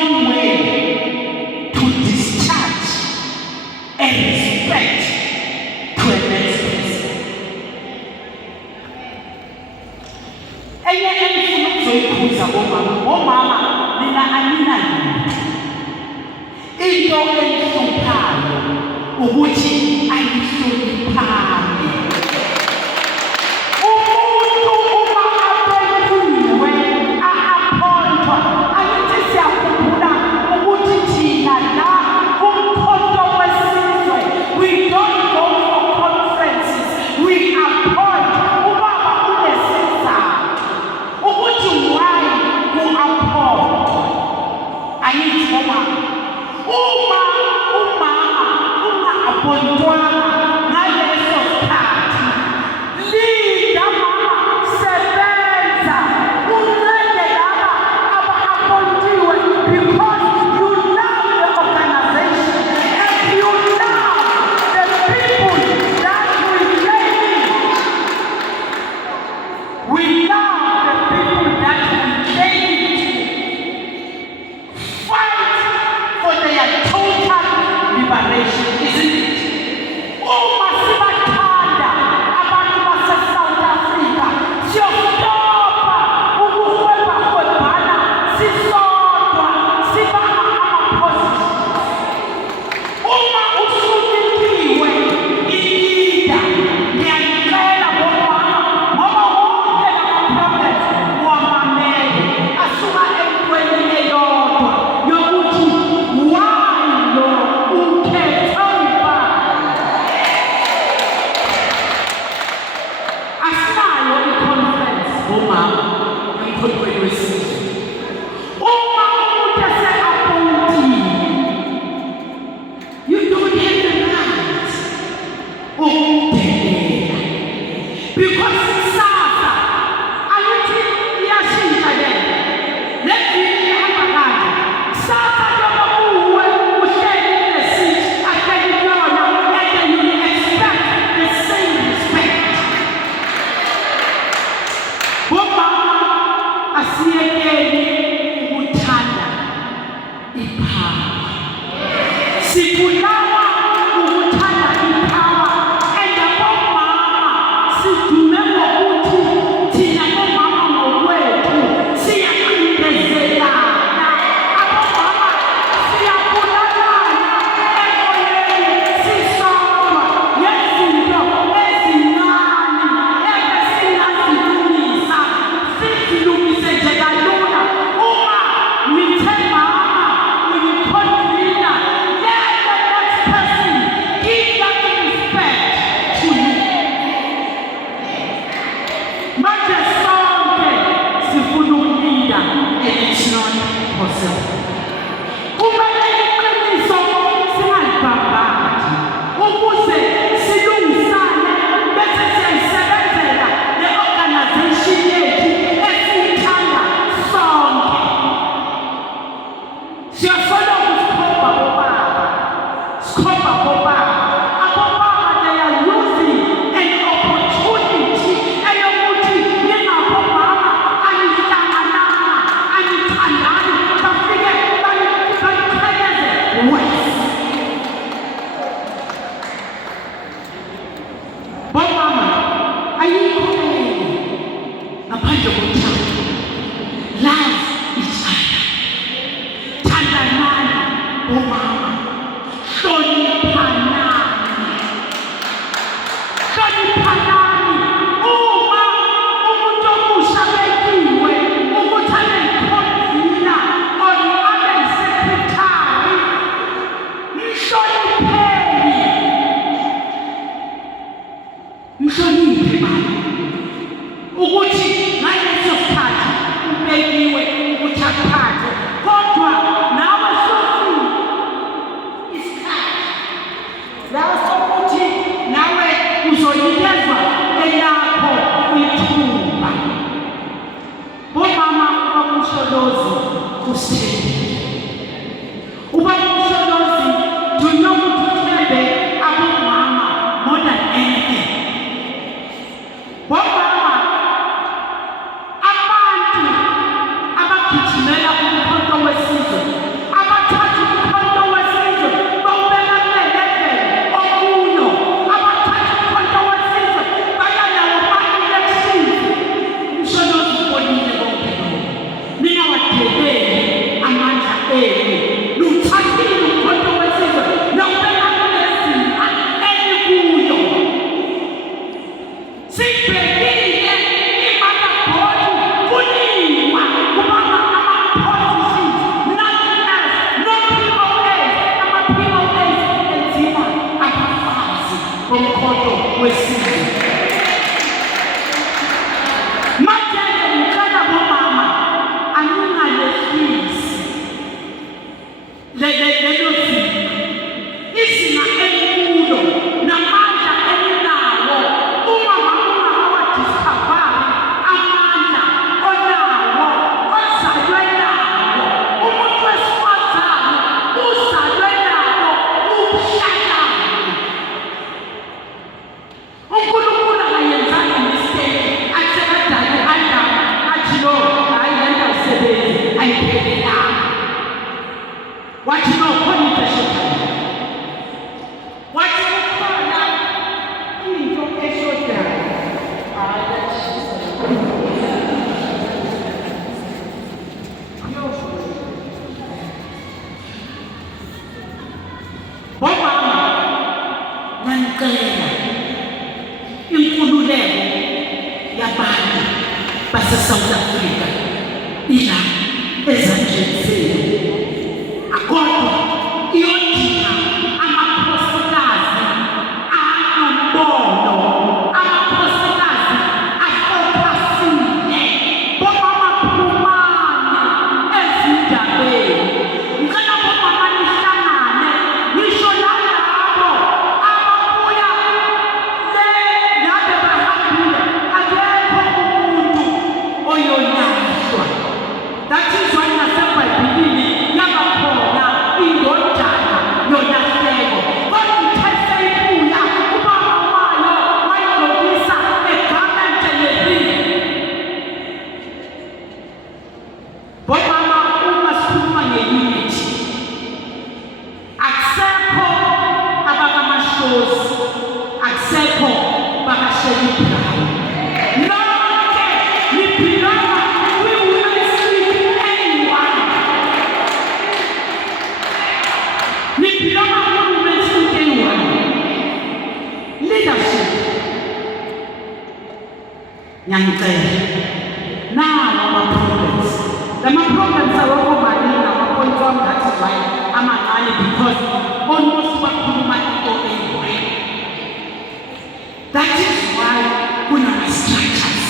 no way to discharge and respect to a next person. Enye engifuna ukuzoyibuza omama nina anina into engihluphayo ukuthi ayihloniphane. Umuntu uma aphethiwe a-appointwa angithi siyakhumbula ukuthi thina la kumkhonto wesizwe we don't go for conferences, we appoint. Ubaba unesizathu ukuthi why ku-appoint. Angithi omama uma umama unga-appointwanga ngaleso sikhathi, linda mama, sebenza uncede laba aba-appointiwe because you love the organization and you love the people that we train. We love the people that we train. Fight for their total liberation, isn't it? Uma sibathanda abantu base-South Africa, siyostopa ukuhwebahwebhana sisodwa siba ama-positions. Uma usunikiwe ilida, ngiyacela bomama ngoba wonke lama-problems uwamamele asuka entweni eyodwa yokuthi why lo ukhetha ubani. Asinayo i-conference bomama emkhondweni wesizwe. Uma umuntu ese-appointiwe, you don't have the right ukumdelela because kusasa angithi iyashintsha lento. Le viki ihamba kanje, kusasa njengoba uwe uhleli kule seat ahleli kuyona and then you expect the same respect. Bomama asiyekeni ukuthanda ipower. Sibulawa ukuthanda ipower and abomama sidume ngokuthi thina bomama ngokwethu siyacindezelana. Abomama siyabulalana emoyeni sisodwa ngezinto ezincane ebesingazilungisa, sizilungise nje kalula. Uma nithe mama uyikhonvina, let the next person give that respect to you. Manje sonke sifuna ukulinda and it's not possible. Kumele iqiniso singalibambathi ukuze silungisane bese siyayisebenzela le organization yethu esiyithanda sonke. Siyasoloko sikhomba bobaba, sikhomba bobaba. Abobaba they are losing an opportunity eyokuthi ningabomama anihlangananga, anithandani, bafike bayiqhekeze west. Bomama ayikho enye ngaphandle kothando. Love each other. Thandanani bomama, hloniphanani. Hloniphanani. Uma umuntu omusha bekiwe ukuthi aneyikhonvina or abeyisekretari, mhlonipheni. Mhloniphe mama ukuthi ngaleso sikhathi ubekiwe ukuthi akuphathe, kodwa nawe sofuna isikhathi la sokuthi nawe uzonikezwa elakho ithuba. Bomama ubabumsholozi usithembile. Ubabumsholozi dunokuthi uthembe abomama more than anything. Bomama abantu abagijimela kumkhonto wesizwe umsebenzi ayiphelelanga. Wathi khona into eshodayo, wathi kukhona into eshodayo. Bomama, nanicela inkululeko yabantu base-South Africa ila ezandleni zenu. Kodwa iyodinga amakhosikazi anombono, amakhosikazi afokasile. Bomama, phumani ezindabeni. Ngicela bomama nihlangane, nisho nalabo ababuya labe bahambile. Akekho umuntu oyolahlwa. That is why naseBhayibhelini yabakhona indodana yolahleko. Kodwa ithe seyibuya, ubaba wayo wayigqokisa egarment elivile. Bomama, uma sikhuluma nge-unity, akusekho abakamashozi, akusekho bakaShelly Brown. Lonke libhilonga kwi-Women's League A1. Libhilonga kwi-Women's League A1. Leadership. Ngiyanicela. Nawa ama-problems. Lama-problems awekho maningi, ama-points wami, that is why amancane, because almost bakhuluma into eyi-one. That is why kunama-structures.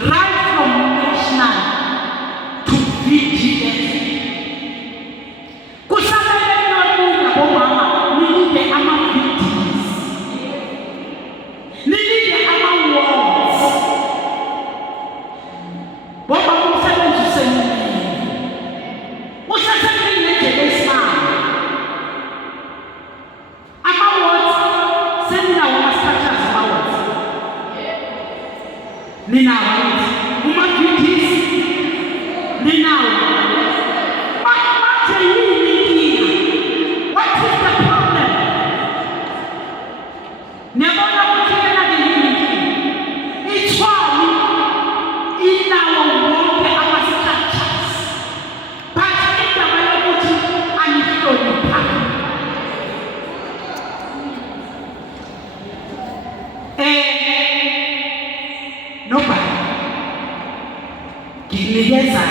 Right from national to VGF. Kusamele nonina bomama nilinde ama-victims. Nilinde ama-wards. Bomama, umsebenzi usemnini. Usesemnini ngendlela esimanga. Ama-wards seninawo ama-structures ama-wards. Ninawo yini? Uma-VDs ninawo. Manje yini inkinga? What is the problem? Niyabona ukuthi yena-ke yini inkinga? Ithwali inawo wonke ama-structures, but indaba yokuthi anihloniphani. Nobody nginikeza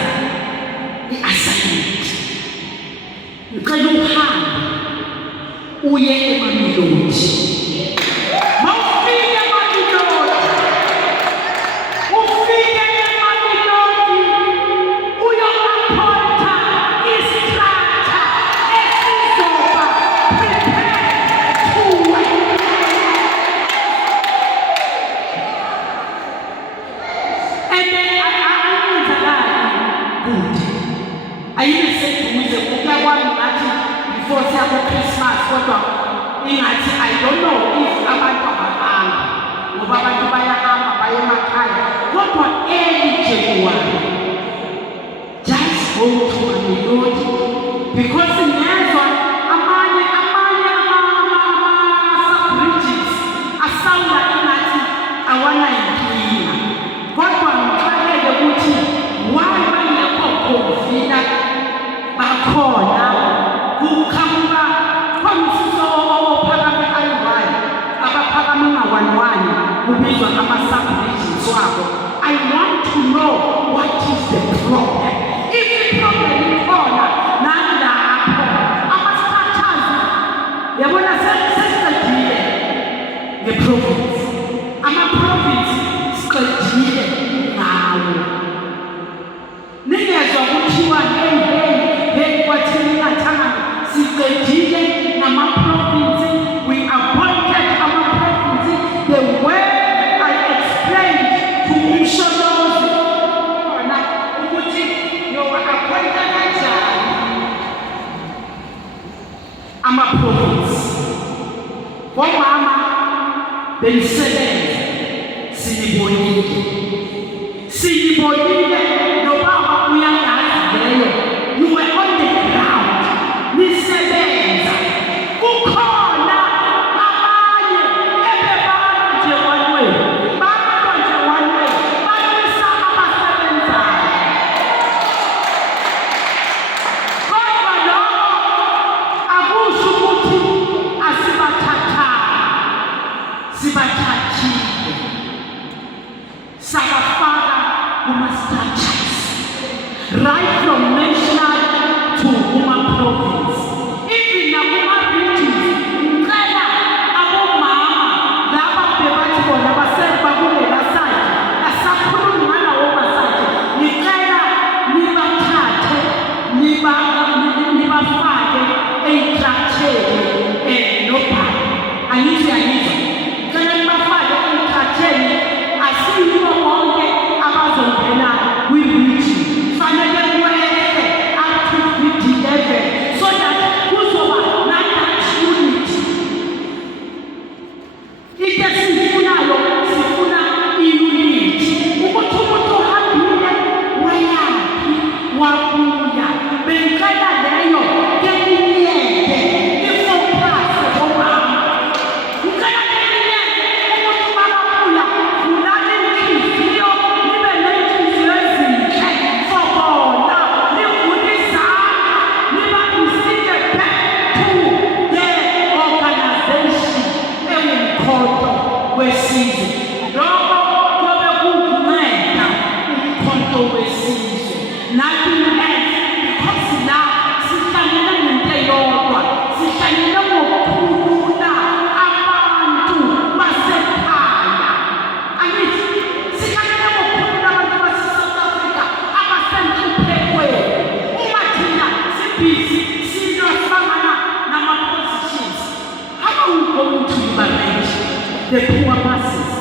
i-assignment. Ngicela uhambe uye eMamelodi. Mawufike eMamelodi, ufike eMamelodi uyo-appointa i-structure esizoba prepared kuwe. And then ayine seduze kuya kwami ngathi before siyabo Christmas, kodwa ingathi I don't know if abantu abahamba ngoba abantu bayahamba baye emakhaya, kodwa early January just go to Mamelodi, because ngezwa amanye ama-sub-bridges asawunda ingathi awana inkinga. Kodwa ngixakeke ukuthi why bangekho khona bakhona kuqhamuka kwamsiso ophakame ayi-1 abaphakame nga-1 kubizwa ama-sub-bridges wabo. I want to know what is the problem. If the problem ikhona nalapho ama-structures yabona sesiqedile nge-province, ama-province siqedile ngawo. Ningezwa kuthiwa hey kwathini ngathanga siqedile nama-province. We appointed ama-province the way I explained to umsholozi khona ukuthi yowa-appointa kanjani ama-province. Bomama benisebenza, sinibonile nobaba uya structures, right from national to woman province, even na woman regions. Ngicela abomama laba bebathi bona basemva kulela side asakhuluma ngalawo maside, ngicela nibathathe nibafake ey'traktheni nobhalo. Angithi angizwa, ngicela nibafake ey'traktheni, asiyibo bonke abazongena kwi-region. Fanele kwehle up to grade 11 so that kuzoba na-that unity. Into esiyifunayo, sifuna i-unity, ukuthi umuntu uhambile wayaphi wabuya. Bengicela leyo kekuyeke ifocus bomama. Ngicela kekuyeke ukuthi bakabuya vulani inhliziyo, nibe ney'nhliziyo ezinhle for bona, nivule izandla, nibambisile back to the organization ewumkhonto wesizwe. Lokho kobe kukunceda umkhonto wesizwe. Nothing else, because la sihlangene ngento eyodwa, sihlangene ngokukhulula abantu basekhaya. Angithi sihlangene ngokukhulula abantu base-South Africa abasemhluphekweni. Uma thina sibhizi sihlangana nama-positions, how are we going to liberate the poor masses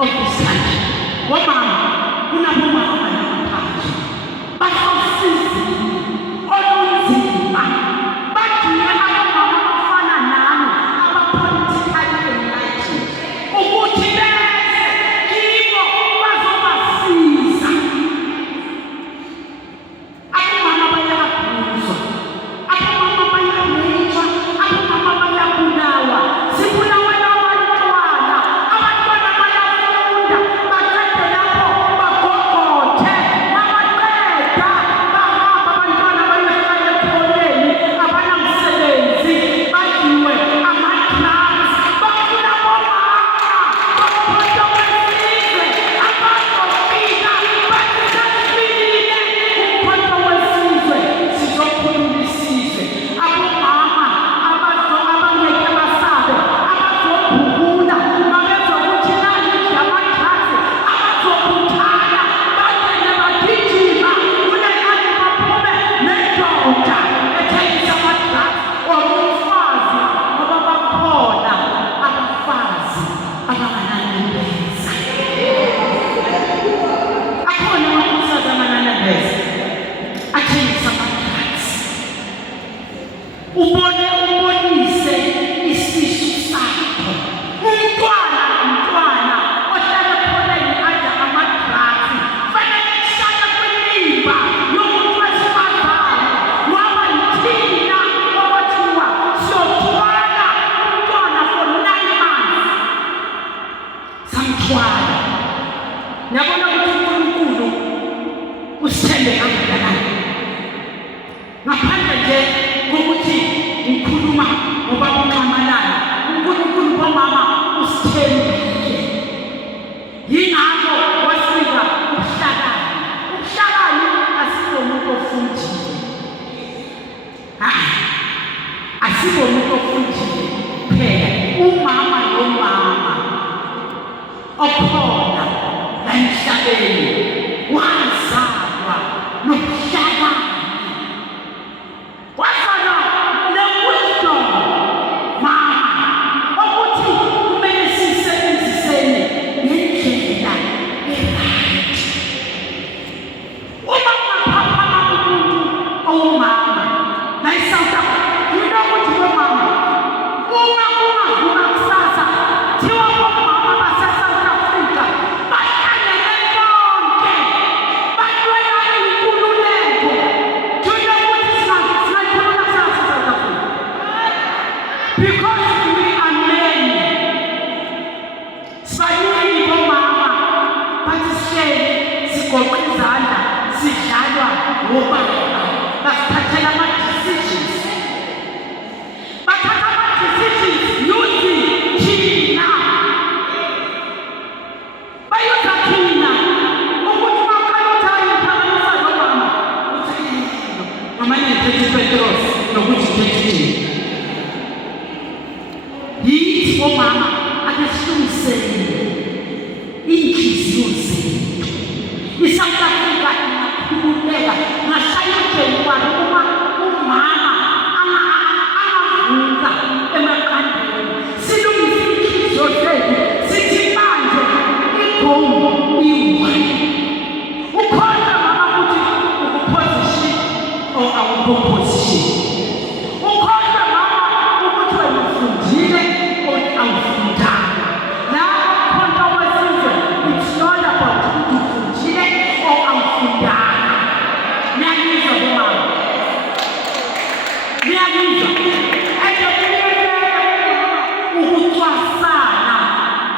of this country? Womama, kunabomama nabaphansi basawusizini olunzima, badinga abomama abafana nami aba-politically enlightened ukuthi beze kibo bazobasiza. Abomama bayabhuzwa, abomama bayabhejwa, abomama bayabulawa. Sibulawa abantwana bayafunda, baqede lapho bagogothe, nabaqeda bahamba abantwana bayohlala ekhoneni, abanamsebenzi, badliwe ama-drugs. Bafuna bomama bomkhonto wesizwe abazofika bathi sesifikile kumkhonto wesizwe, sizokhulula isizwe. Abomama abangeke basabe, abazobhukula babezwa ukuthi nalithi ama-drugs, abazobuthana bagcine bagijima kulelani baphume nendoda ethengisa ama-drugs or umfazi, ngoba bakhona abafazi abangananembeza. Akhona amakhosikazi angananembeza athengisa ama-drugs. Ubonise isisu sakho. Umntwana ohlala ekhoneni adla ama-drugs fanele kuhlale kwimimba yomuntu wesifazane. Waba yithina okwathiwa siyothwala umntwana for 9 months. Samthwala. Ngiyabona ukuthi uNkulunkulu usithembe kangakanani. Ngaphandle nje kokuthi ngikhuluma ngoba kunxamalala, uNkulunkulu bomama usithembile. Yingakho wasika ubuhlakani. Ubuhlakani asibomuntu ofundile. Asibomuntu ofundile kuphela. Umama nomama okhona la emhlabeni wazalwa nobuhlakani. Wazalwa ne-wisdom, mama, ukuthi kumele siyisebenzisene ngendlela e-right. Uma kungaphaphama umuntu owumama la eSouth Africa, you know ukuthi bomama, uma kungavuka kusasa thiwa bomama base-South Africa bahlangene bonke balwela inkululeko. Do you know what is singayikhulula kusasa South Africa? Because we are many. Sibaningi bomama bathi sihleli sigoqe izandla sidlalwa ngobaba, basithathela ama-decisions. Bathatha ama-decisions using thina. Bayuza thina ukuthi Petros nokuthi uthethile. Yithi omama ake silungisele inhliziyo zethu. ISouth Africa ingakhululeka ngashayike ubani uma umama angavuka emaqandeni. Silungise inhliziyo zethu sithi manje igomu iwani. Ukhohlwe mama ukuthi ukuposition or awuposition. Ukhohlwe mama ukuthi wena ufundile or awufundanga. La khona wesizwe it's not about ukuthi ufundile or awufundanga. Niyangizwa bomama? Niyangizwa? Ukucwasana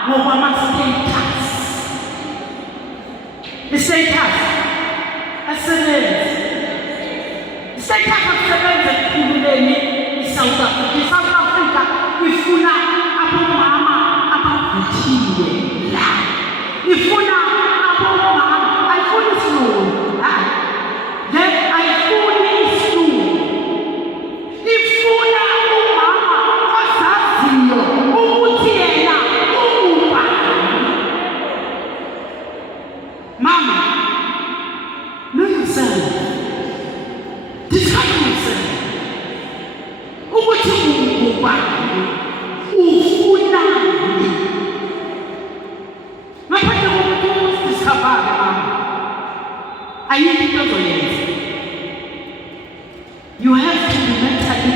ngokwama-status. I-status asebenza. I-status asebenza ekukhululeni i-South Africa. I-South Africa ifuna abomama abavuthiwe la. Ifuna abomama, ayifuni isilumo. Ayifuni isilumo. Ifuna umama ozaziyo ukuthi yena ungubani. Mama, know yourself. Discover yourself. Ukuthi ungubani, ufunani. Ngaphandle kokuthi uzidiscover mama, ayikho into ozoyenza. You have to be mentally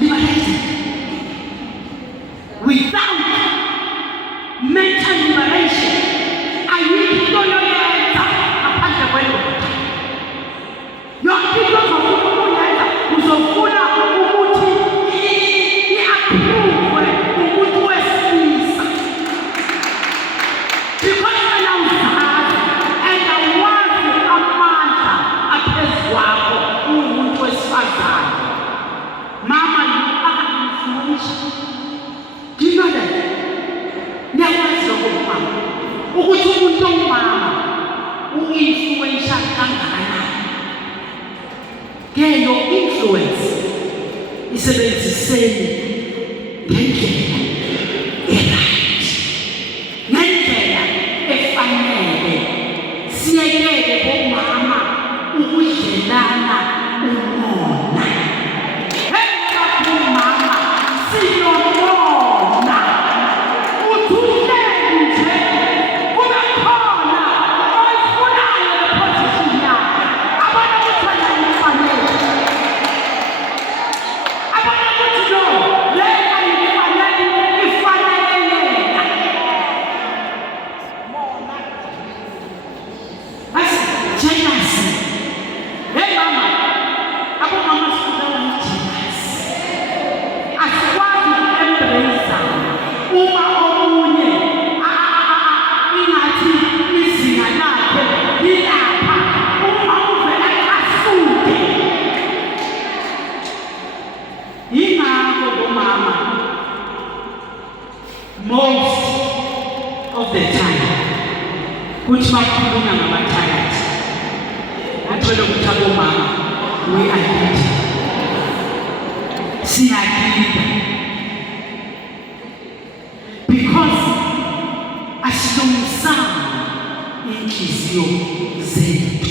liberated. Without mental liberation, ayikho into oyoyenza ngaphandle kwendoda. Yonke into ozofuna ukuyenza uzofuna ukuthi i-approve ukuthi wesilisa. Because wena uzazi and awazi amandla aphezu kwakho uwumuntu wesifazane. Mama, you are influential. Do you know that? Niyakwazi lokho mama ukuthi umuntu ongumama u-influential kangakanani. Ke your influence isebenziseni ngendlela e-right, ngendlela efanele. Siyekele bomama ukudlelana umona. Bomama siyobona uthulele nje kube khona oyifunayo le-position yakhe. Abona ukuthi wena uyifanele. Abona ukuthi no, le ayifanele, ifanele yena. That's jealousy. Hey mama, abomama sifuna jealousy. Asikwazi uku-embrace uma omunye ingathi izinga lakhe lilapha, uma uvela asuke. Yingakho bomama most of the time kuthi bakhuluma ngamathalathi athole ukuthi abomama we-identity siyagida because asilungisanga inhliziyo zethu.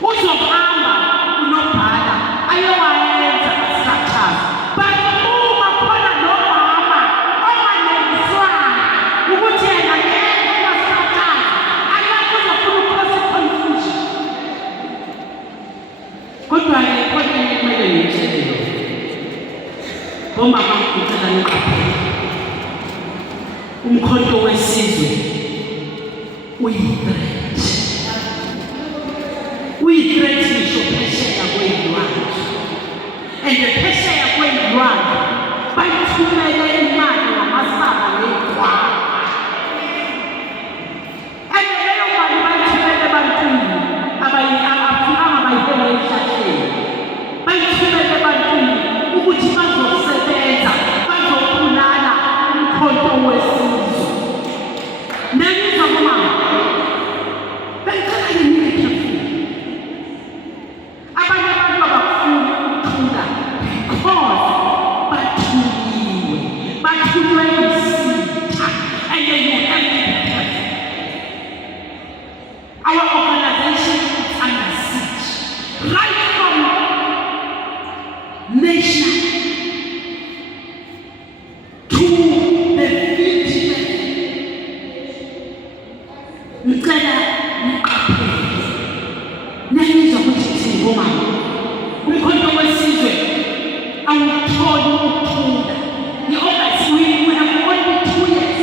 Uzohamba unobhala ayowayenza structures, but uma khona nomama onganeliswanga ukuthi yena ngeke structures, ayakho uzofuna ukukhosa confusion. Kodwa-ke khona enye kumele ngiyitshele bomama ngicela niqaphele. Umkhonto wesizwe uyi-threat. Uyi-threat ngisho phesheya kweyilwandle. And phesheya kweyilwandle bayithumele imali ngamasaka ney'kwama. And leyo mali bayithumele ebantwini abafikanga bayihele ey'hlahleni. Bayithumele ebantwini ukuthi bazosebenza, bazobulala umkhonto wesizwe. Nengizwa bomama Our organization is under siege, right from nation to the village. Ngicela niqaphele niyizwa ukuthi singomama umkhonto wesizwe awutholi ukuthula. We have only 2 years.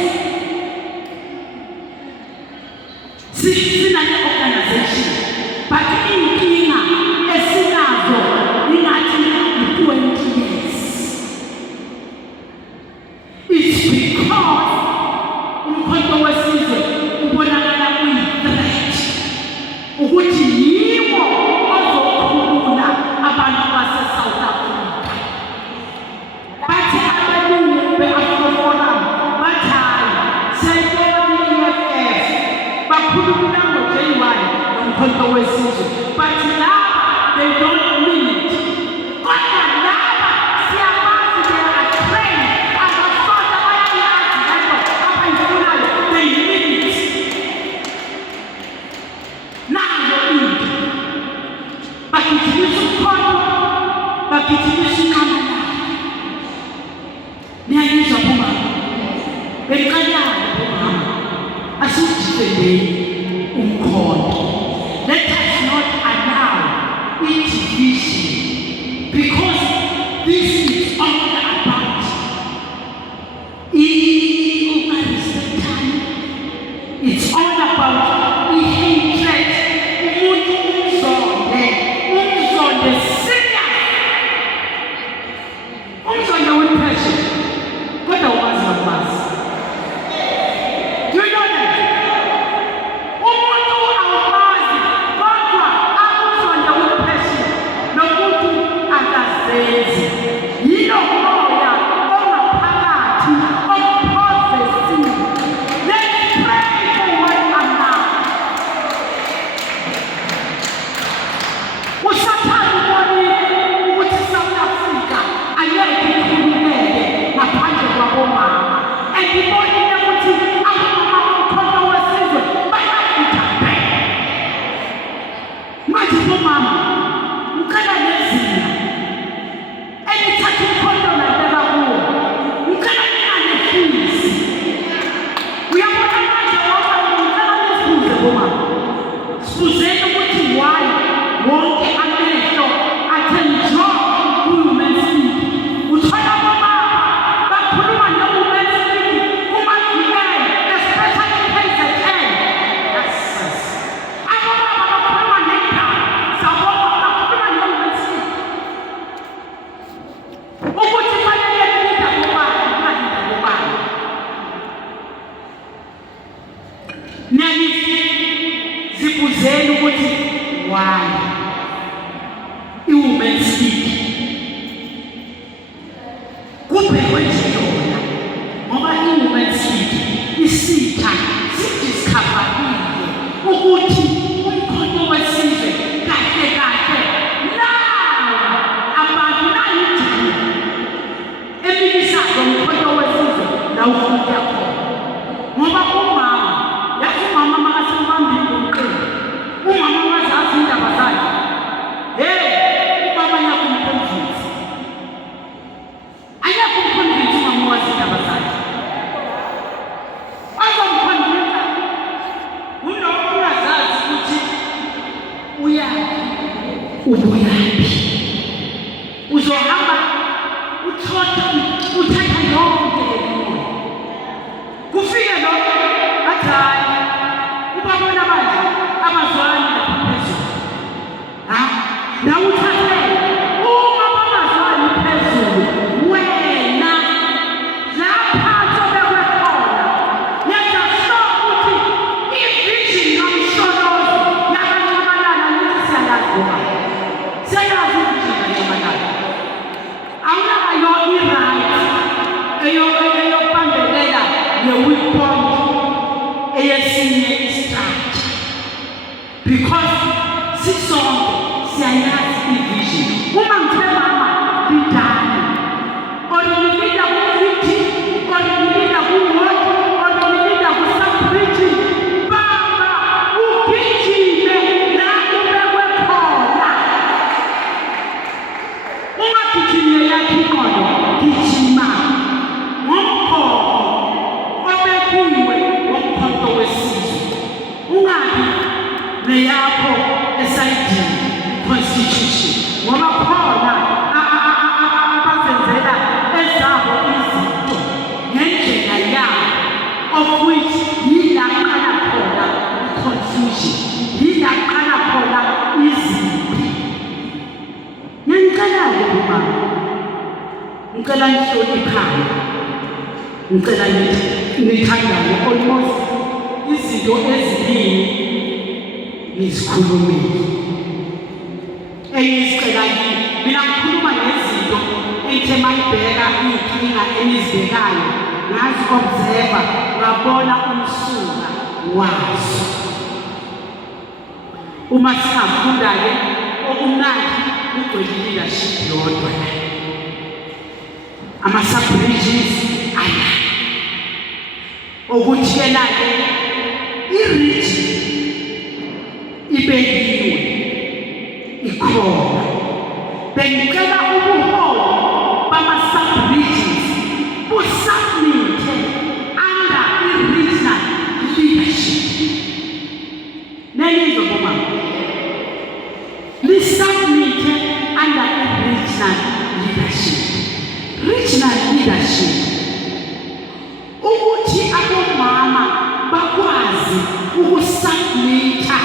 Sinale organization, but inkinga esinazo ingathi 20 years. It's because umkhonto wesizwe ubonakala uyi-threat ukuthi yiwo ozokhulula abantu base-South Africa. Bathi abelungu be-Afro-Forum bathi hayi siyayibona i-EFF bakhuluma ngo-J1 nomkhonto wesizwe, but laba they don't mean it. Kodwa laba siyamazi they are trained, abasoda bayayazi lento abayifunayo, they mean it. Nayo into bagijimisa umkhonto, bagijimisa inqama layo. Niyayizwa bomama, beqalane bomama, asiwudifendeni umkhonto. Let us not allow it division, because this is all about it's all about hatred. Umuntu umzonde serious, umzonde with passion. Kodwa uwazi wazi. Do you know that? Umuntu awazi kodwa akuzonde with passion nomuntu akazenzi. Yilo moya ongaphakathi ophossessive. Let's pray for one another. Usathanda ubonile ukuthi South Africa ayeke ikhululeke ngaphandle kwabomama. Andibonile ukuthi abomama bomkhonto wesizwe bayafutha. Manje bomama ngicela nezinga elithatha umkhonto nabeka kuwo, ngicela ninganefisi. Uyabona manje ngoba ngicela nisibuze bomama, sibuzeni ukuthi why wonke amehlo athe njo ku-Women's League. Uthola bomama bakhuluma nge-Women's League kumavikele, especially KZN. Yes. Abobaba bakhuluma ngendaba zabobaba, bakhuluma nge-Women's League ukuthi fanele lida ngobani, kungalida ngobani. Niyangizwa? Zibuzeni ukuthi why i-Women's League kubhekwe nje yona, ngoba i-Women's League isitha sidiscoverile ukuthi umkhonto wesizwe kahle kahle nawo abantu nayidini emilisayo umkhonto wesizwe nawufuta khona. Ngoba umama yathi umama makasembambile umqini, umama wazazi indaba zakhe, ubaba ayakumconvince, ayakumconvince umama wazi indaba zakhe. Azomconvince unomuntu ungazazi ukuthi uyaphi ubuyaphi. Uzohamba uthatha yonke le moya, kufike lo athi hayi ubabona manje abazwani lapha phezulu. Nawe uthathe uma bangazwani phezulu, wena lapha sobekwe khona yenza sure ukuthi i-vision nomsholozi yabanyamalala nithi siyayazi ngoba siyayazi i-vision yanyamalala. Awunayo i-right eyobambelela ne-weak point eyesinye istrategy, because sisonke siyayazi i-vision. Uma ngithe mama lidani, or nilida ku-50, or nilida ku-1, or nilida ku-sub-region, baba ugijima. neyakho esayidini constitution ngoba khona abazenzela ezabo izinto ngendlela yabo of which yilaqala khona i-confusion, yilaqala khona izimpi. Ngicela-ke umama, ngicela nihloniphane, ngicela nithandane, almost izinto eziningi ngizikhulumile. Engizicela yini, mina ngikhuluma ngezinto ethe mayibheka iy'nkinga enizibhekayo, ngazi-observe, ngabona umsuka wazo. Uma singafunda-ke okumnandi kugcwele i-leadership yodwa la. Ama-sub-regions aya. Ukuthi-ke-na-ke i-region ibekiwe ikhona. Bengicela ubuholi bama-sub-regions busubmit under i-regional leadership. Nenizwa bomama, li-submit under i-regional leadership. Regional leadership ukuthi abomama bakwazi ukusubmita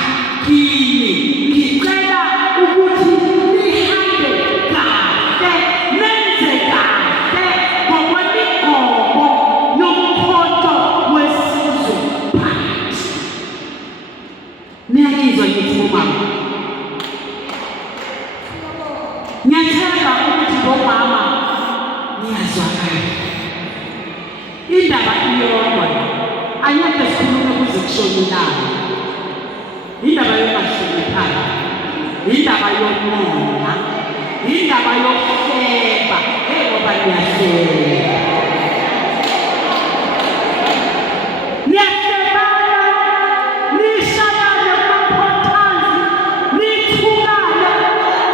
kini. Ngicela ukuthi nihambe kahle, nenze kahle ngokwemigomo yomkhonto wesizwe phakathi. Niyangizwa ngithi bomama? Ngiyathemba ukuthi bomama niyazwakala. Indaba iyodwa, anyeke sikhulume kuze kushone ilanga. Indaba yokungahloniphani, indaba yomoya, indaba yokuhleba. Ngoba niyahleba, niyahlebana, nishayane kumaphothali, nithukane,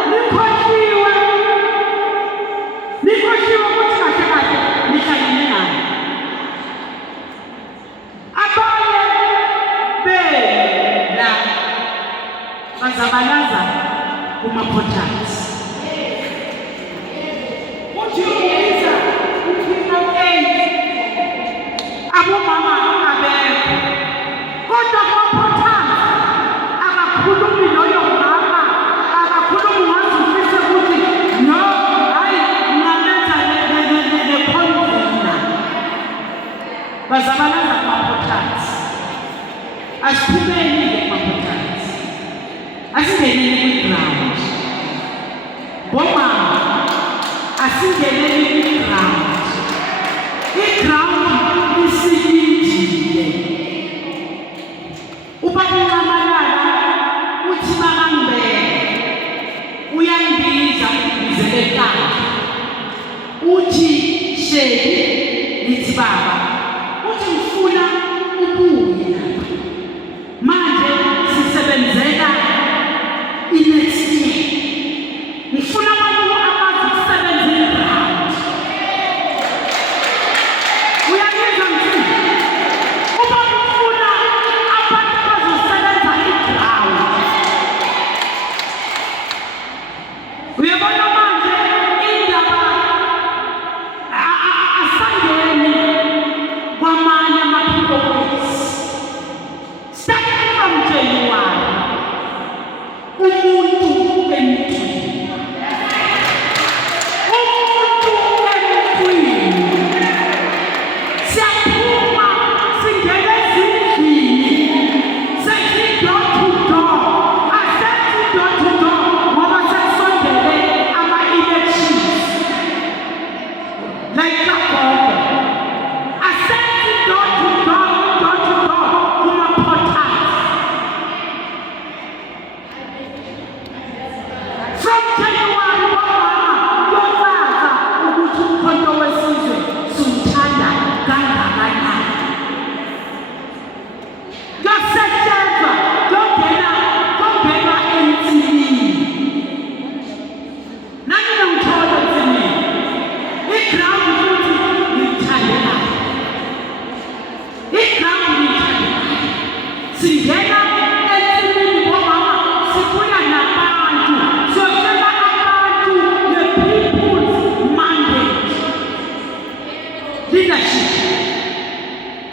nikhohliwe ukuthi kahle kahle nihlangene nani. Abanye bela bazabalaza kuma-portals. Uthi ubiza uphina abomama abekho, kodwa kuma-portals akakhulumi loyo mama, akakhulumi ngaze ufise ukuthi no, hayi ngingalenza le-convina. Bazabalaza kuma-portals. Asiphumeni-ke kuma-portals, asingeneni kwi-ground. Bomama, asingeneni kwi-ground. I-ground isilindile. Ubaba uNcamalala uthi makangibeke, uyangibiza ngibizele ekhaya. Uthi Sheri, nithi baba, uthi ngifuna ubuye lapha. Manje sisebenzela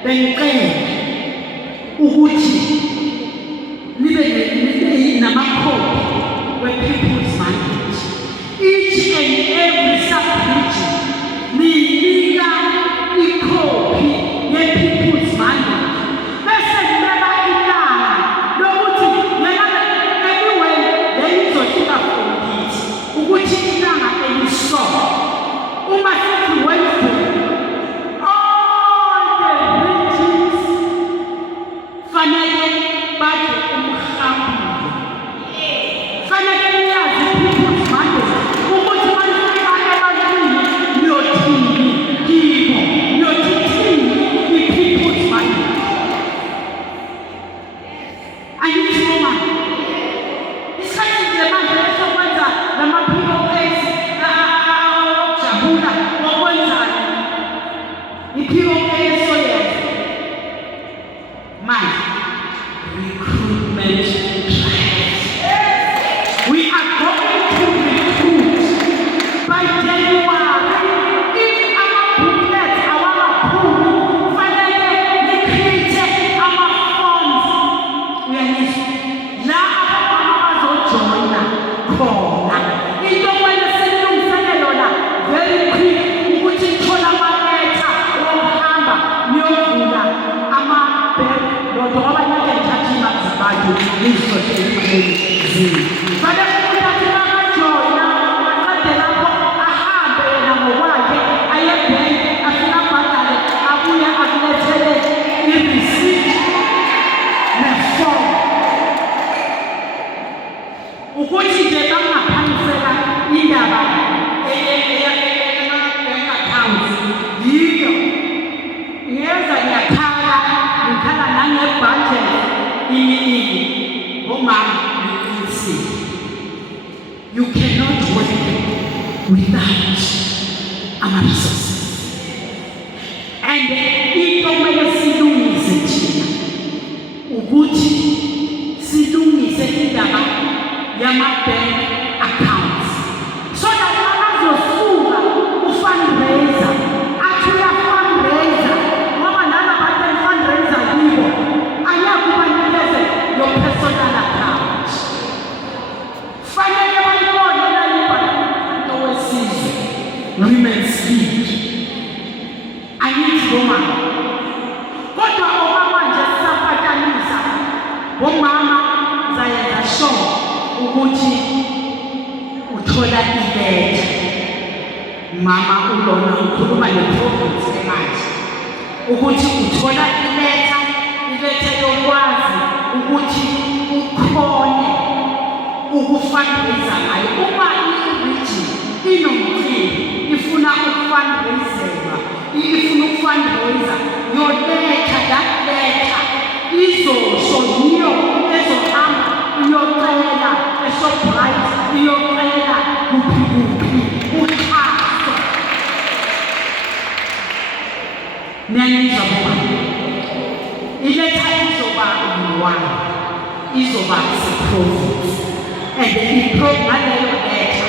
bengicela ukuthi nibe namakhophi we-People's Mandate. Each and every sub-region ninika ikhophi ye-People's Mandate. Bese ngibeka ilanga lokuthi anyway leyizohluka from kithi ukuthi ilanga eliso uma sithi Wednesday all the regions fanele baje umhambule. Fanele niyazi People's Mandate ukuthi manifika ebantwini niyothini kibo niyothini i-People's Mandate. Angithi noma isikhathi nje manje esokwenza lama-POS okujabula okwenzani i-POS soyenza manje recruitment drive. We are going to recruit by January. If our booklet, our approval, fanele nikhithe ama-forms. Uyanizwa? La abantwana bazojoyina khona. Into okumele silungisele yona very quick ukuthi nithola ama-letter wokuhamba niyovula ama-bank lodwa ngoba ngeke ngithathe imali zabantu ngizihlosele zini. Fanele ukuthi akajoyina aqede lapho ahambe yena ngokwakhe aye ebhenki afike abhadale abuye akulethele i-receipt ne-form. Ukuthi nje bangaphangisela indaba ema-bank accounts yiyo ngiyenza ngiyakhala ngikhala nangebudget iningi omama ngiqinisile. You cannot work without ama-resources. And into kumele silungise thina ukuthi silungise indaba yama-bank accounts so that azosuka u-fundraiser athi uya-fundraiser ngoba nalabantu fundraiser kibo ayakubanikeze your personal account. Fanele bayibone nalibhanto wesizwe Women's League. Angithi bomama kodwa obaba nje sisaphatanisa bomama zayenza sure ukuthi uthola ileta. Mama ulona ukhuluma ne-province emanje ukuthi uthola ileta yokwazi ukuthi ukhone ukufundraisa ngayo. Uma i-region inomcimbi ifuna ukufundraiselwa, ifuna ukufundraisa, yoleta that letter izosho yiyo ezohamba iyocela eShoprite, iyocela kuphi uxhaso. Niyangizwa bomama? Iletha izoba yi-1 izoba se-province and ngaleyo letha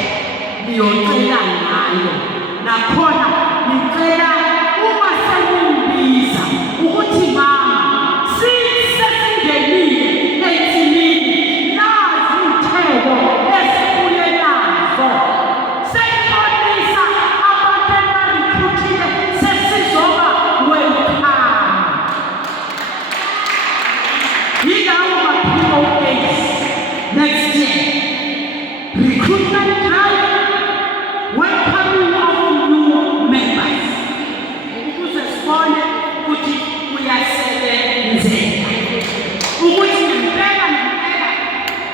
niyocela ngayo nakhona nicela uma senimbiza ukuthi mama sesingenile ensimini nazi iy'thelo esibuye nazo seyibonisa abantu ebarikhruthile sesizoba welcome. Yilawo ma-POS next year recruitment drive, welcoming of new members ukuze sibone ukuthi kuyasebenzeka ukuthi ngempela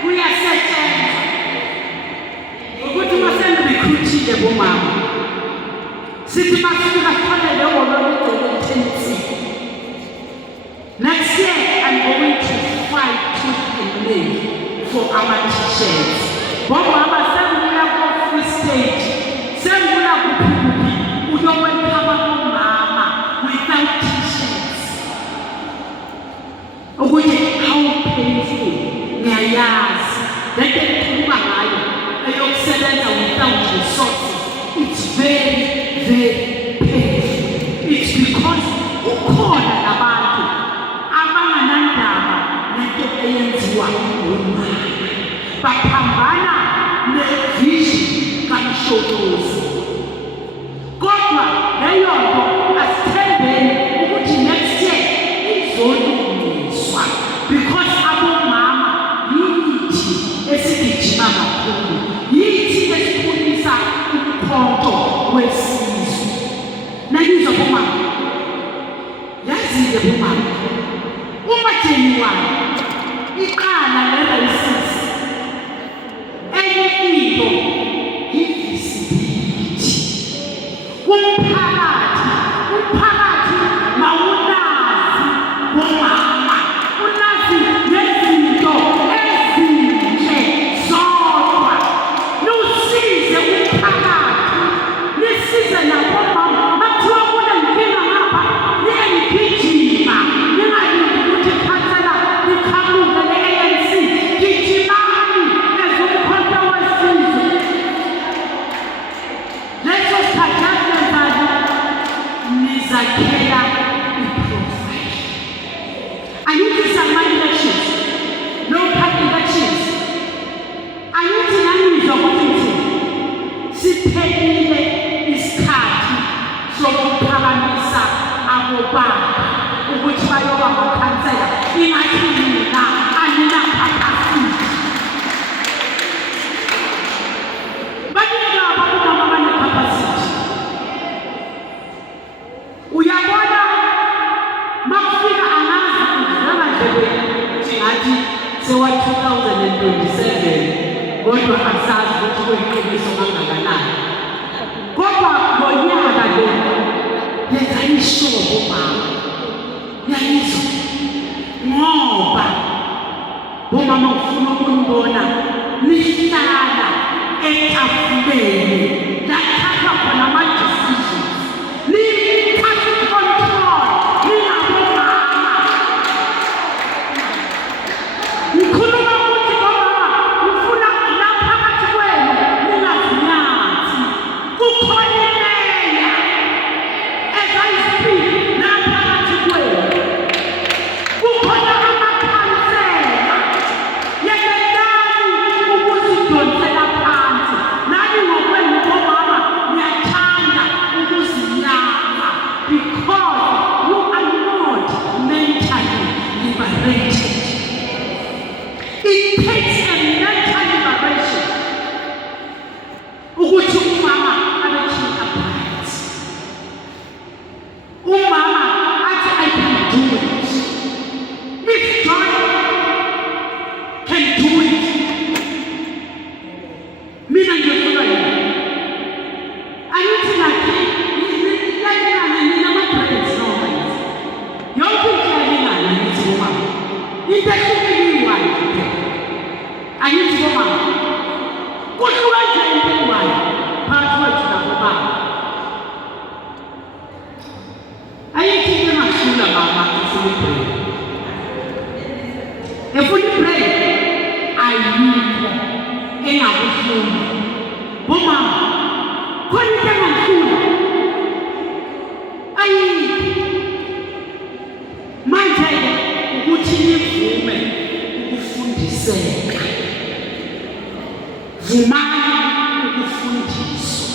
kuyasetshenzwa ukuthi masenirikhrutile bomama sithi masifika sithole leyo lolo igcwele next year I'm going to fight tooth and nail for our teachers. Bomama sengibuya ku-Free State sengibuya kuphi uyowelcome umama without t-shirts ukuthi how painful ngiyayazi lento engikhuluma ngayo eyokusebenza without resources. It's very, very painful. It's because ukhona labantu umshukuzi. Kodwa leyo nto asithembeni ukuthi next year izolungiswa, because abomama yithi esigijima kakhulu, yithi esikhulisa umkhonto wesizwe. Nayizwa bomama, yazile bomama, uma January iqala le-races, enye into yi-visibility. Umphakathi mawunazi bomama, unazi nezinto ezinhle zodwa. Lusize umphakathi, lisize nabomama. Mathiwa kunenkinga ngapha, niyengigijima, ningalindi ukuthi ikhansela liqhamuke le-ANC. Gijimani as umkhonto wesizwe. Leso sikhathi asenzayo, nizakhela i-profile. Angithi sama-elections, local elections, angithi nanizwa ukuthi siphelile isikhathi sokuphakamisa abobaba ukuthi bayoba amakhansela. Ingathi mina anginakapasiti. Baningi abomama abanekapasiti. Uyabona makufika angazi njengamandlebeni singathi sewa-2027, kodwa asazi ukuthi kuyiqiniso kangakanani. Kodwa ngonyaka lo yenzani ishobo bomama, yayizwa ngoba bomama ufuna ukunibona nihlala etafuleni lathatha khona ama-decisions, lithatha i-control, ningabomama. Ngikhuluma ukuthi bomama ufuna naphakathi kwenu ningazinyathi. Kukhona imeya ezayisiphi naphakathi kwenu. Kukhona amakhansela. Yekelani ukuzidonsela phansi. Nani ngokwenu bomama niyathanda ukuzinyama, because you are not mentally liberated. It takes a mental liberation ukuthi umama abe-check apart. Umama athi I can do it. If John can do it, mina ngiyofuna yini? Angithi nathi yalingana nina ama-brains noma yithi. Yonke into iyalingana ngithi bomama. Into ehlukile iyi-one kuphela. Angithi bomama, kuhluka nje into eyi-one phakathi kwethu nabobaba. Ayikho into engahlula mama efuna i-brain. Efuna i-brain ayikho engakuhlula. Bomama, khona into engahlula? Ayikho. Manje-ke ukuthi nivume ukufundiseka. Vumani ukufundiswa,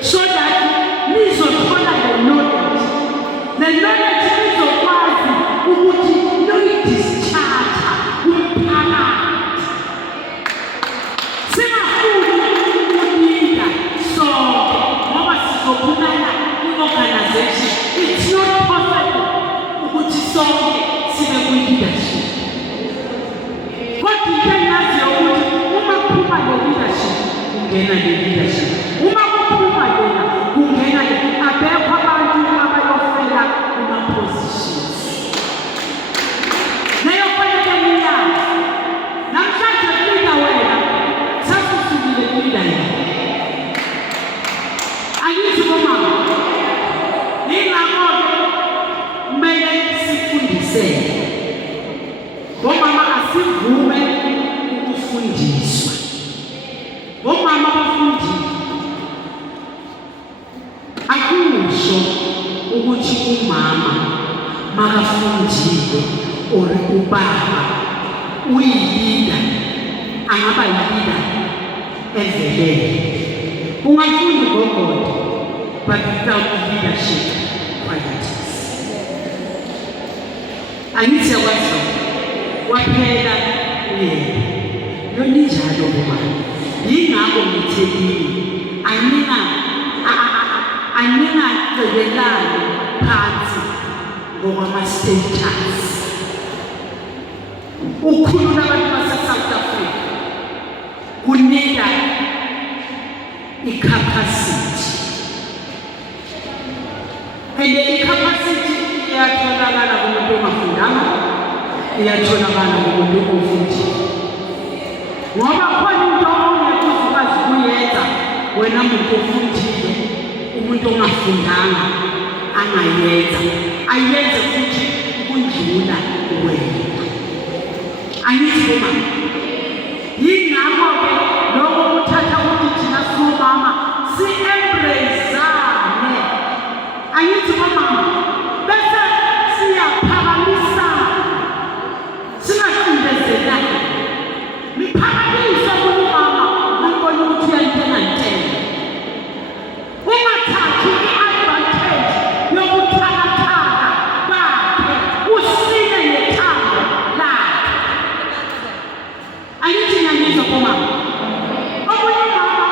so that nizothola the knowledge. The knowledge nizokwazi ukuthi noyi-discharge kumphakathi. Singafuni ukulinda sonke ngoba sizobulala i-organization. It's not possible ukuthi sonke sibe kwi-leadership. Kodwa into engaziyo ukuthi uma kuphuma le-leadership, kungena le-leadership. Uma kuphuma yena, kungena abekho abantu abayofela kuma-positions. Leyo fanele niyazi. Namhlanje kulinda wena, sakusukile kulinda yena. Angithi bomama, yingakho-ke kumele sifundiseke. Bomama asivume ukufundiswa. Bomama bafundiswa. Akusho ukuthi umama makafundiwe or ubaba uyilida, angaba yilida evelele. Ungafunda ugogoda, but without leadership qualities. Angithi yakwazi waphela uyena. Yonijalo ngoba yingakho ngithekile angingacelelani phansi ngokwama-status. Ukhulula abantu base-South Africa kunika i-capacity. And i-capacity iyatholakala kumuntu ongafundanga, iyatholakala kumuntu ofundile. Ngoba khona into ongeke ukwazi ukuyenza wena muntu ofundile, umuntu ongafundanga angayenza, ayenze futhi ukundlula wena. Angithi boma yingakho-ke lokho kuthatha ukuthi thina somama si-embrace-ane. Angithi bomama bese siyaphakamisana, singacindezelani. Niphakamise kumama ngibona ukuthi uyayithenga ntela. Ungathathi i-advantage yokuthakathaka bakhe usile nethando lakhe. Angithi ngiyangizwa bomama. Omunye umama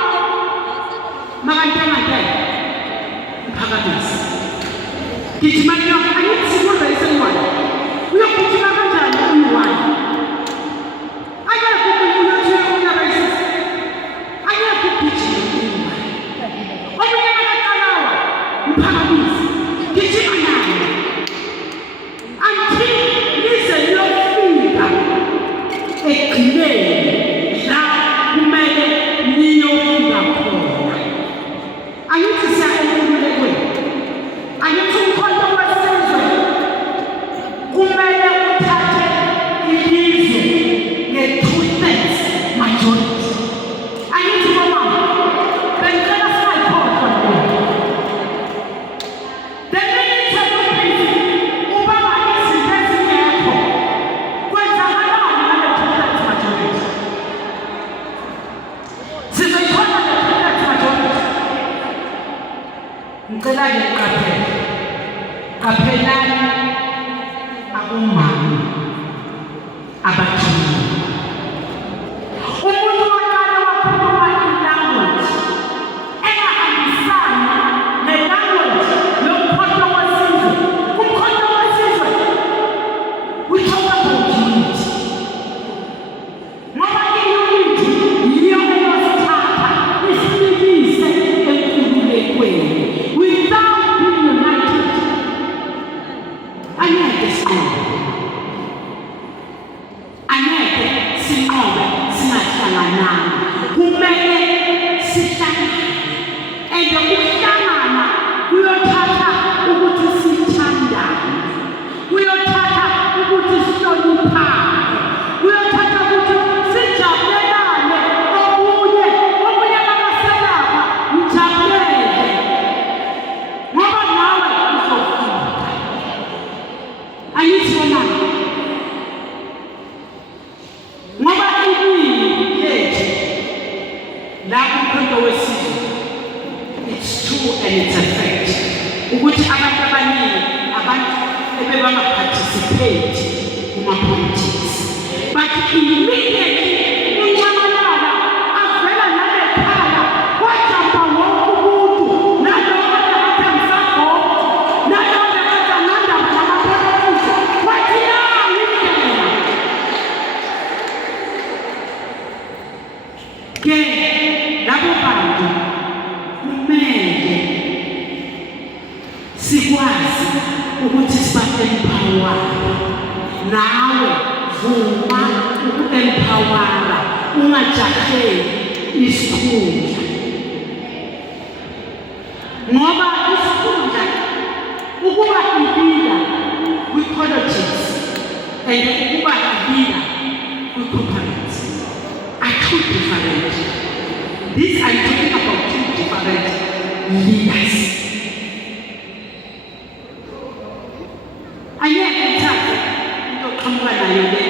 makanthenga ntela mphakamise. Gijima nyoka angithi sikudla isengwane. Uyogijima kanjani uyi-one? Kapelani abomama abathile. Umuntu wakala wakhuluma i-language engahambisani ne-language yomkhonto wesizwe. Umkhonto wesizwe we-talk about unity. Ngoba i-unity yiyo eyosithatha isinikise enkululekweni. Without being united, angeke sinqobe singahlangananga. Kumele sihlangane, and ukuhlangana kuyothatha ukuthi sithandane, kuyothatha ukuthi sihloniphane, kuyothatha ukuthi sijabulelane. Omunye akaselapha mjabulele ngoba nawe uzofunda. Angithi mama ngoba iningi lethu la kumkhonto wesizwe, it's true and it's a fact ukuthi abantu abaningi abantu ebebanga-participate kuma-politics, but immediately uNyamalala avela nalekhaya kwajamba wonke umuntu, nalowo bekade ngisavoti, nalowo bekade anandaba namapolitiki, wathi nayi indlela. Ke labo bantu kumele sikwazi ukuthi siba-empower. Nawe vuma uku-empowera, ungajaheli isikhundla. Ngoba isikhundla ukuba i-leader kwi-politics and ukuba i-leader kwi-corporate are two different. These are talking about two different leaders. Angeke uthathe into oqhamuka nayo le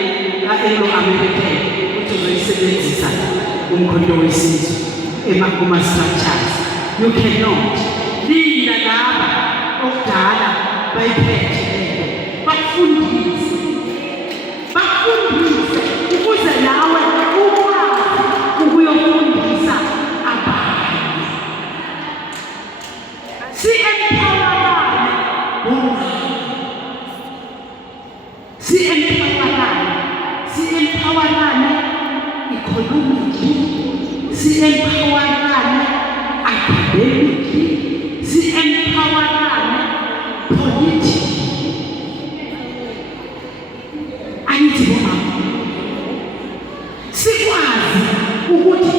ka-Anglo-American ukuthi uzoyisebenzisa umkhonto wesizwe. kuma-structures. You cannot. Linda laba okudala bayiphethe lento. Bakufundise ukuze nawe ukwazi ukuyofundisa abanye. Si-empowerane economically, si-empowerane academically, si-empowerane politically. Angithi bomama, sikwazi ukuthi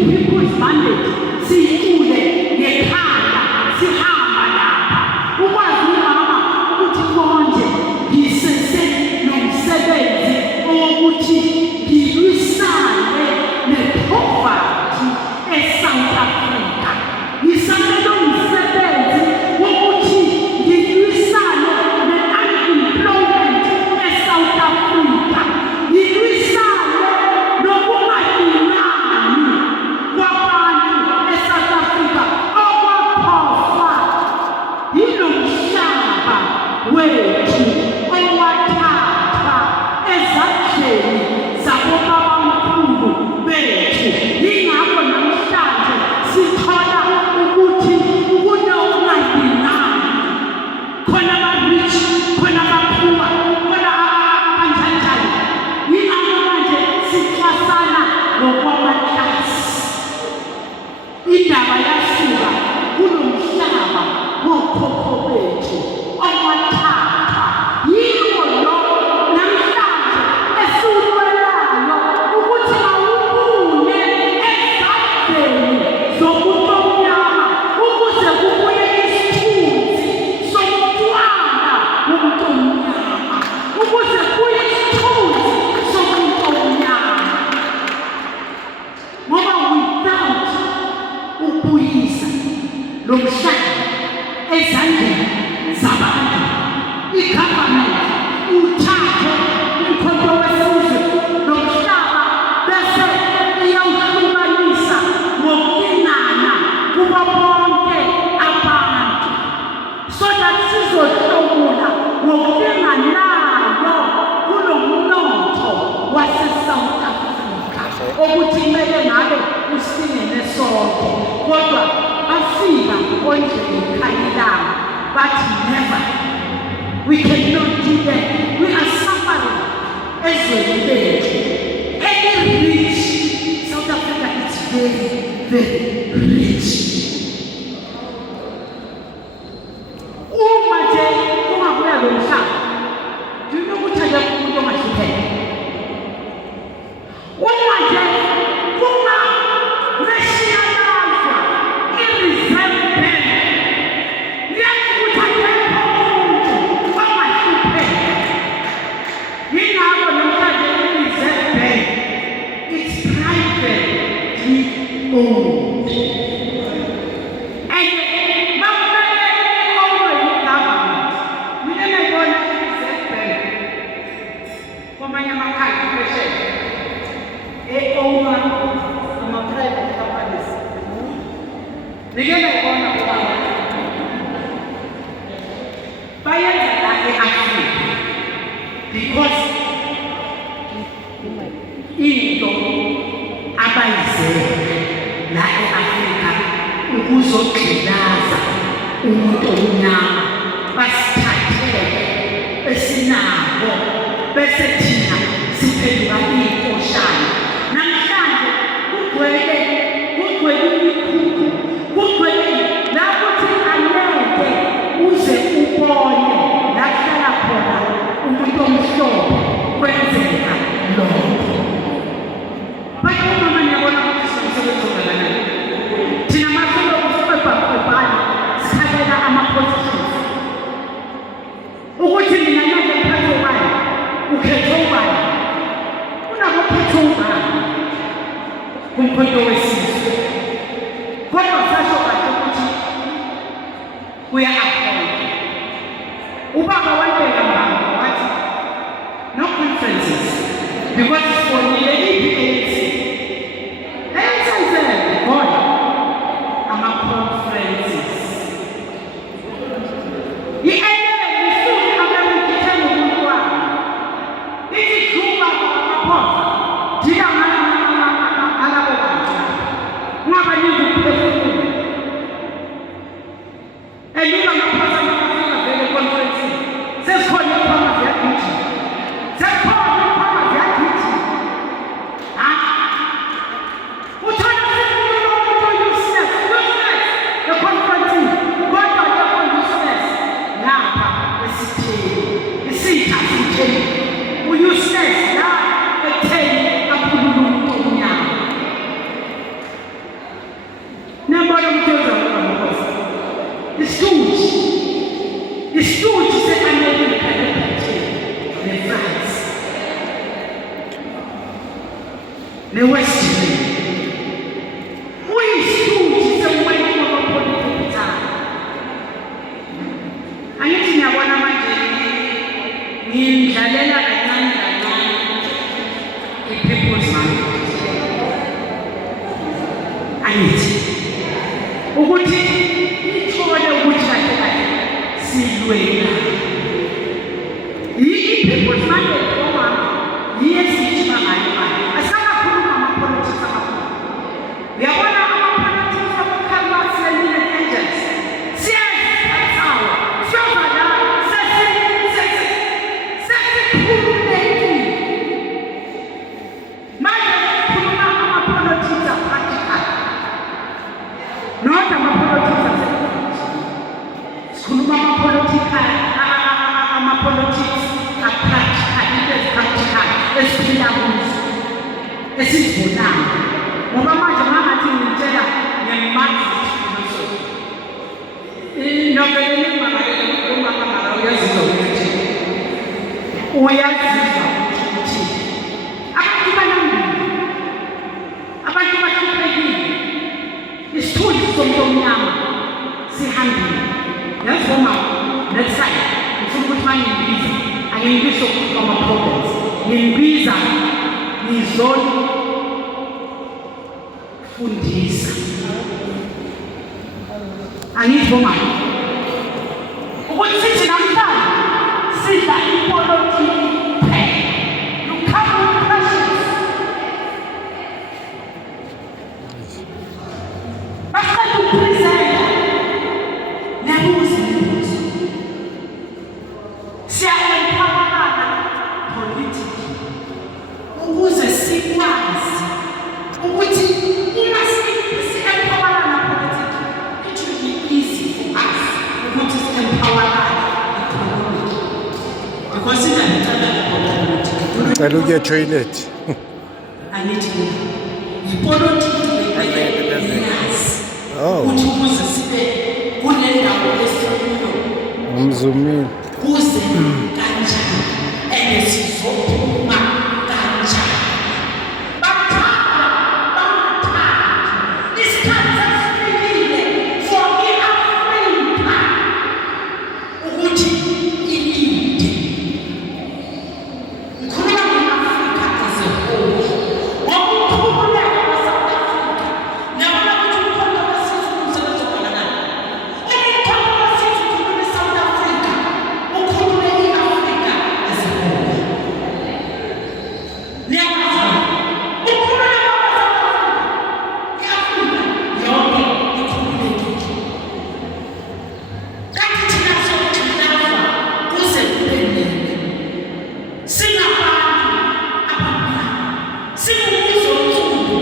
i-people's mandate siyicule ngekhanda sihamba lapha. Ukwazi umama ukuthi konje ngisese nomsebenzi owokuthi ngilwisane ne-poverty e-South Africa. Ngisane nomsebenzi wokuthi ngilwisane ne-unemployment e-South Africa. Ngilwisane nokungalingani kwabantu e-South Africa okwakhohlwa yilo mhlaba wethu owathathwa ezandleni zabobabamkhulu bethu. Yingakho namhlanje sithola ukuthi kunokungalingani, khona aba-rich, khona aba-poor, khona abanjani. Yingakho manje sixhasana ngokwamaklasi. Indaba yasuka kulo mhlaba wokhokho bethu owathathwa. Yiwo lo namhlanje esiwulwelayo ukuthi mawubuye ezandleni zomuntu omnyama ukuze kubuye isithunzi somntwana womuntu omnyama, ukuze kubuye isithunzi somuntu omnyama. Ngoba without ukubuyisa lo mhlaba ezandleni zabantu, i-government uthathe umkhonto wesizwe lo mhlaba bese iyawuhlukanisa ngokulingana kubo bonke abantu, so that sizohlomula ngokulinganayo kulo mnotho wase-South Africa ukuthi kumele ngabe usilingene sonke. Kodwa bafika ondleni ekhanyilanga bathi never, we cannot do that. We are suffering ezweni lethu. Any rich, South Africa is very, very rich. Uma nje kungabuya lo mhlaba, do you know ukuthi akekho umuntu ongahlupheka? Uma nje kunga-nationalizwa i-Reserve Bank, liyazi ukuthi akekho umuntu ongahlupheka. Yingakho namhlanje i-Reserve Bank, it's privately owned. And makumele i-ownwe yi-government. Mina ngibona i-Reserve Bank kwamanye amakhaya phesheya e-ownwa ama-private companies. Ngike ngayibona ubaba bayenza la e-Africa because into abayizele la e-Africa ukuzogxilaza umuntu omnyama, basithathele esinako bese thina siphenduka iy'nkoshana. Namhlanje kugcwele imikhukhu, kugcwele la kuthi angeke uze ubone la kuhlala khona umuntu omhlophe kwenzeka lokho. Bathi umama niyabona ukuthi sinomsebenzi ongakanani. Thina masolo kusibebhakubhane sikhalela ama-positions ukuthi mina manje ngiphethe ubani, ukhethe ubani. Unabophethe ubani kumkhonto wesizwe. Kodwa sasho kahle ukuthi uya-appoint. Ubaba wayibheka mbamba wathi no conferences because it's for the ANC. ANC is there, God. uyisituthi semweni wamapolitiki. Angithi ngiyabona manje ngimdlalela kancane i-people's mind. Angithi ukuthi ithole ukuthi kahle silwela i-people's mind ngoba yesithi bangayo asakakhuluma ama-politics amakhulu. Uyabona ama-politics ama-Karmas angels siyazithathawa siyovala sesikhululekile manje sikhuluma ama-politics a-practical not ama-politics sikhuluma ama-politics a-practical into ezi-practical esiphila kuzo esizibonayo ngoba manje mangathi ngitshela ngemazi novele umama uyazizwa ukuthi abantu banambili abantu bahluphekile isithunzi somuntu omnyama sihambile yazoma next time ngifuna ukuthi manje ngibiza angimbizo ama-problems ngimbiza ngizofundisa angivuma ukuthi sithi namhlanje sidla ipolitiki phela lukhamba uprecious baqeda ukupresenta nebuza imibuzo siya-empowerana politiki ukuze sikwazi ukuthi uma si-empowerana politiki it will be easy for us ukuthi si-empowerana economic because ingangicala politiki Cela ukuya toilet. angithi ipolitiki leyazi ukuthi ukuze sibe kule ndawo esikuyo Umzumile. kuze kanjani sizophuma kanjani bathanda isikhathi sesifikile for i-Afrika ukuthi ilinde. Ngikhuluma nge-Afrika as a whole ngokukhululeka kwa-South Africa nabona ukuthi umkhonto wesizwe umsebenzi obanakala umkhonto wesizwe ukhuluma i-South Africa ukhulule i-Afrika as a whole. Niyakwazi ukhululeka kwa-South Africa i-Afrika yonke ikhululekile kanti thina siyogxilazwa kuze kube nini singabantu abamnyama singumbuzo onsundu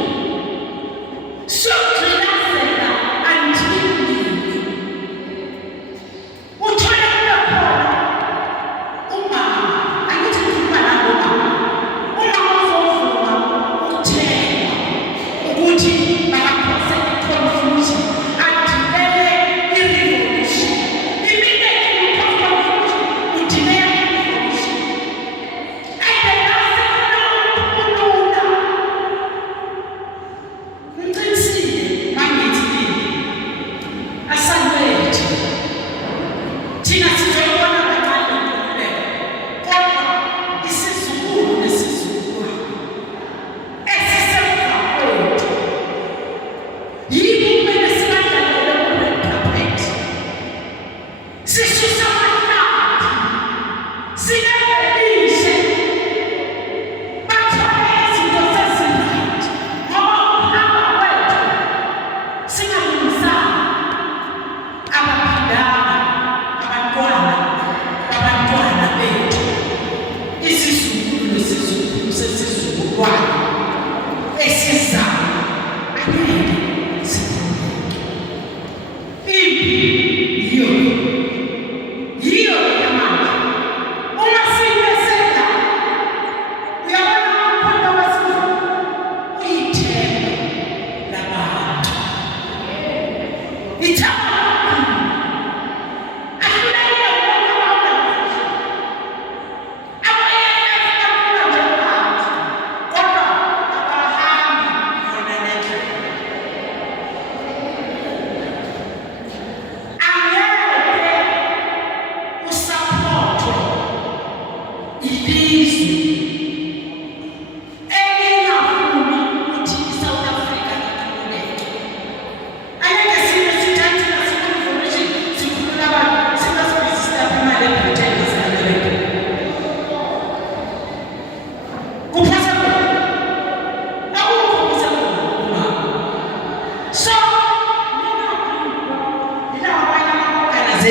siyogxilazela until nini uthole kube khona umama angithi ngikhuluma nangomama umama uzovuma ukuthenga ukuthi bakaphose i-confusion adilele i-revolution immediately i-confusion udilele i-revolution ayinasekunokulula ngiqinisile mangithi asalwethu thina sizoyibona kancane inkululeko kodwa isizukulu nesizukulwane esisemva kwethu yibo kumele sibalalele ku-red carpet sisuse amahlathi silevelishe bathole izinto sezirayithi ngoba ukuhamba kwethu singalungisanga abaphindanga abantwana bethu isizukulu nesizukulu sesizukulwane esizayo angeke sikhululeke. Impi yiyo yamanje uma siyibesela uyabona umkhonto wesizwe uyithemba labantu ithemba ahlulekile ukubona ama-organization ama-ANF aphuma nje phansi kodwa abahambi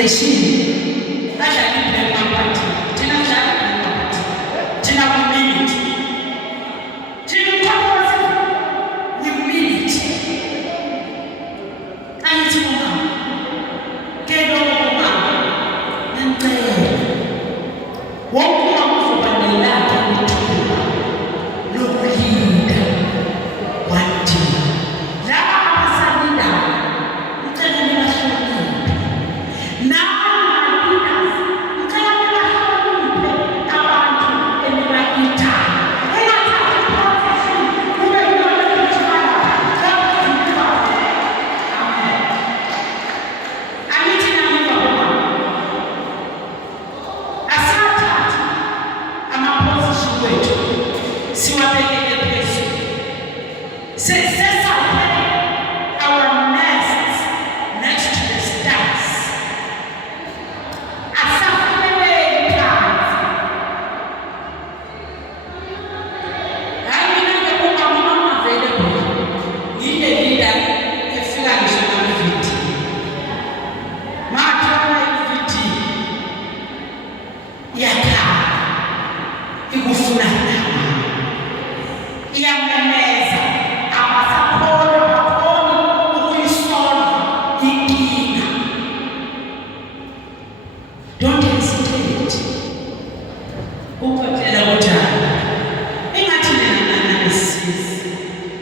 celebration. Actually, play one party. Tina shall play one party. Tina will mean it. Tina will mean it. And it's woman. Get over woman. And play. One woman for one day that and two. Look lead. One day. Now I'm standing down. I'm telling you what's your need. Now don't hesitate. Ukutela kuthala. Engathi nina nanisisi.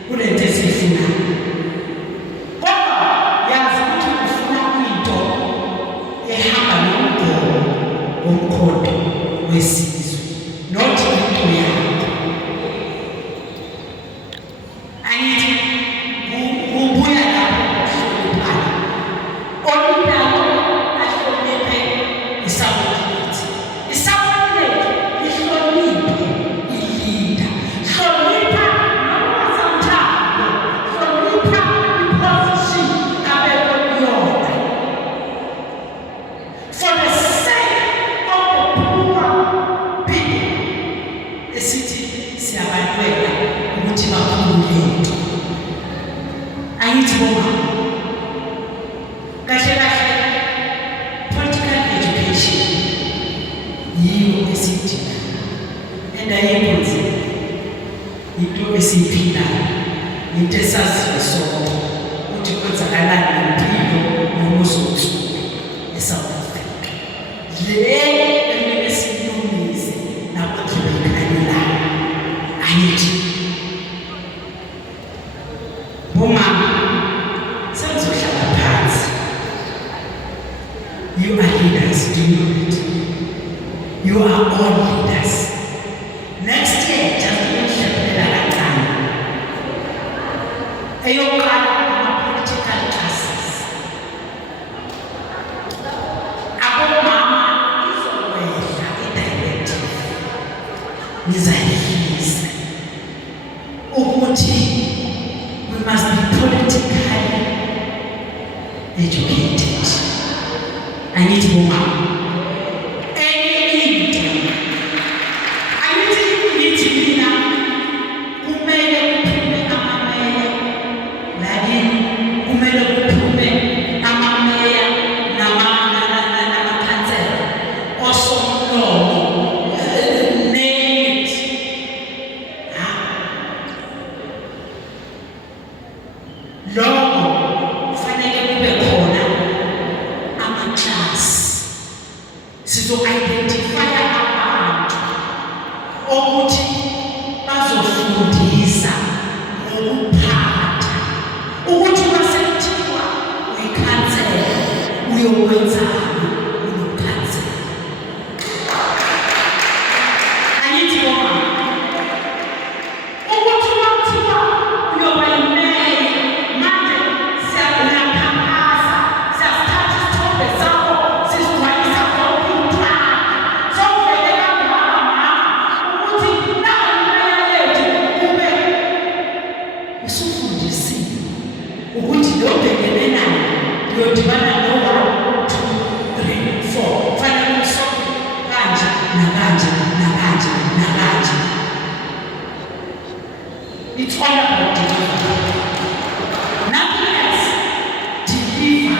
Kulento esifuna. Kodwa yazi ukuthi ufuna into ehamba nomgomo womkhondo wesizwe. Not into yakho. Angithi kubuya lapho uhluphala. Olundawo ahloniphe isabonakala. Isabonakala ihloniphe ilida. Hlonipha noma samthando. Hlonipha iposition abekuyona. For the sake of the poor people. Esithi siyabalwela ukuthi bakhululeke. Angithi bomama. Kahle kahle political education yiyo esidinga endayikwenza into esiyiphilayo into esaziyo sonke ukuthi kwenzakalani ngempilo nomuzuzu eSouth Africa le esiyilungise nabakhibekanelayo angithi bomama senzohlala phansi. You are leaders, do you know it? You are all leaders. Next year, just mention that time. Eyokala political classes. Abomama izowedla i-directive. Nizayifisa ukuthi we must be politically educated. I need to go out. Identify abantu ukuthi bazofundisa ngokuphatha ukuthi basethiwa uyikhansela uyokwenzani ukukhansela. Angithi bona ukuthi bathiwa uyoba imeli manje siyakhankasa siyasithatha isithombe sakho sisixwayisa konke ukuthi lo bhekene nayo uyodibana no-1, 2, 3, 4 fanele usonke kanje nakanje nakanje nakanje. It's all about delivery. Nothing else. Deliver.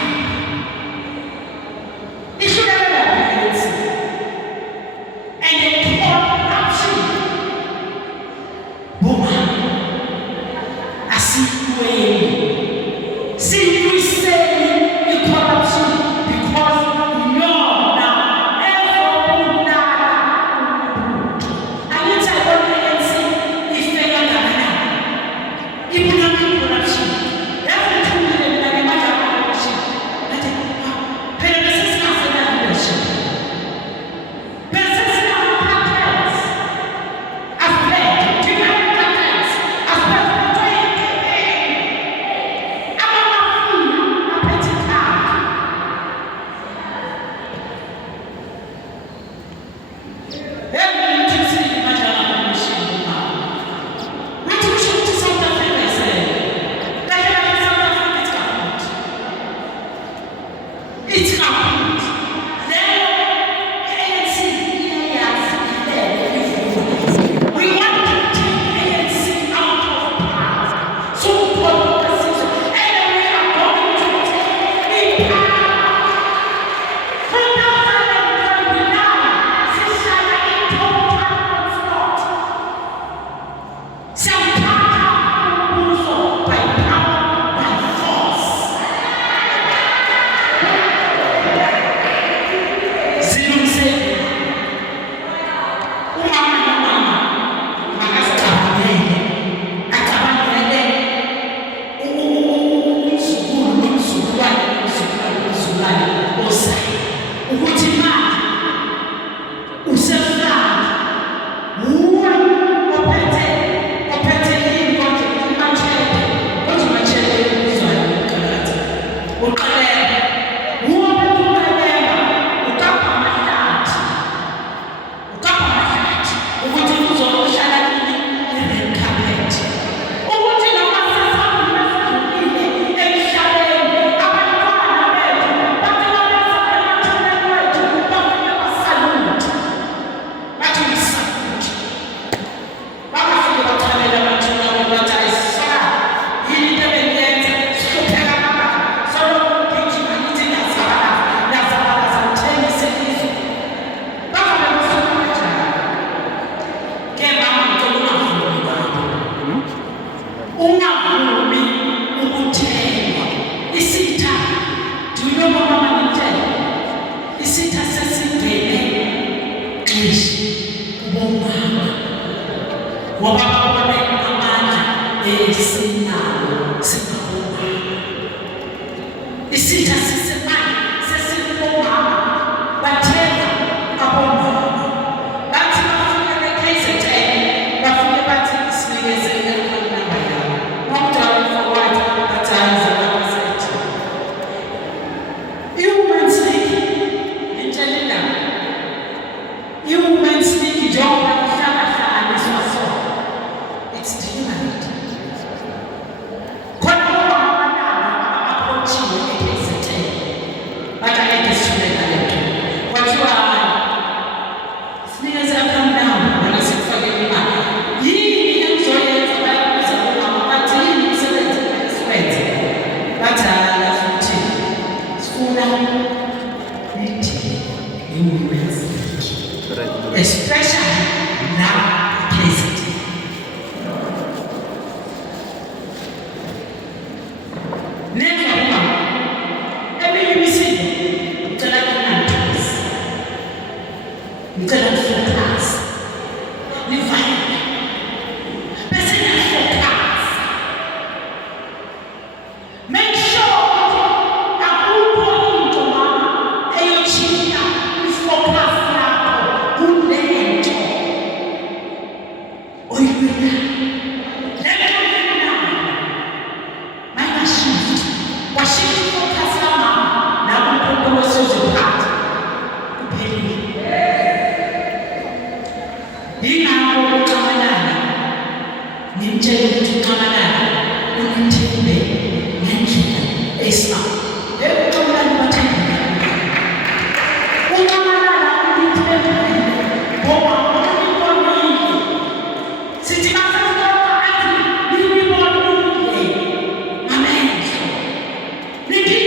Nikki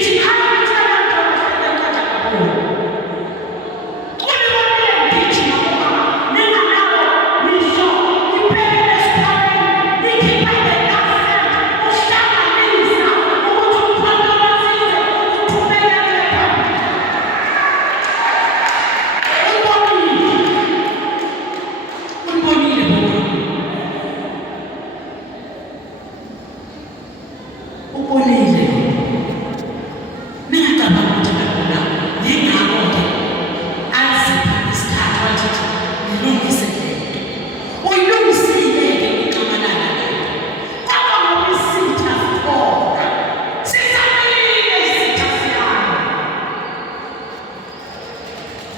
ubonile ningacabanga ukuthi ngakona yingakho-ke azipha isikhathi wathi ngilungise le nto uyilungisile-ke ixamalana lento kwaba ngoba isitha sikhona sisamile isitha siyalo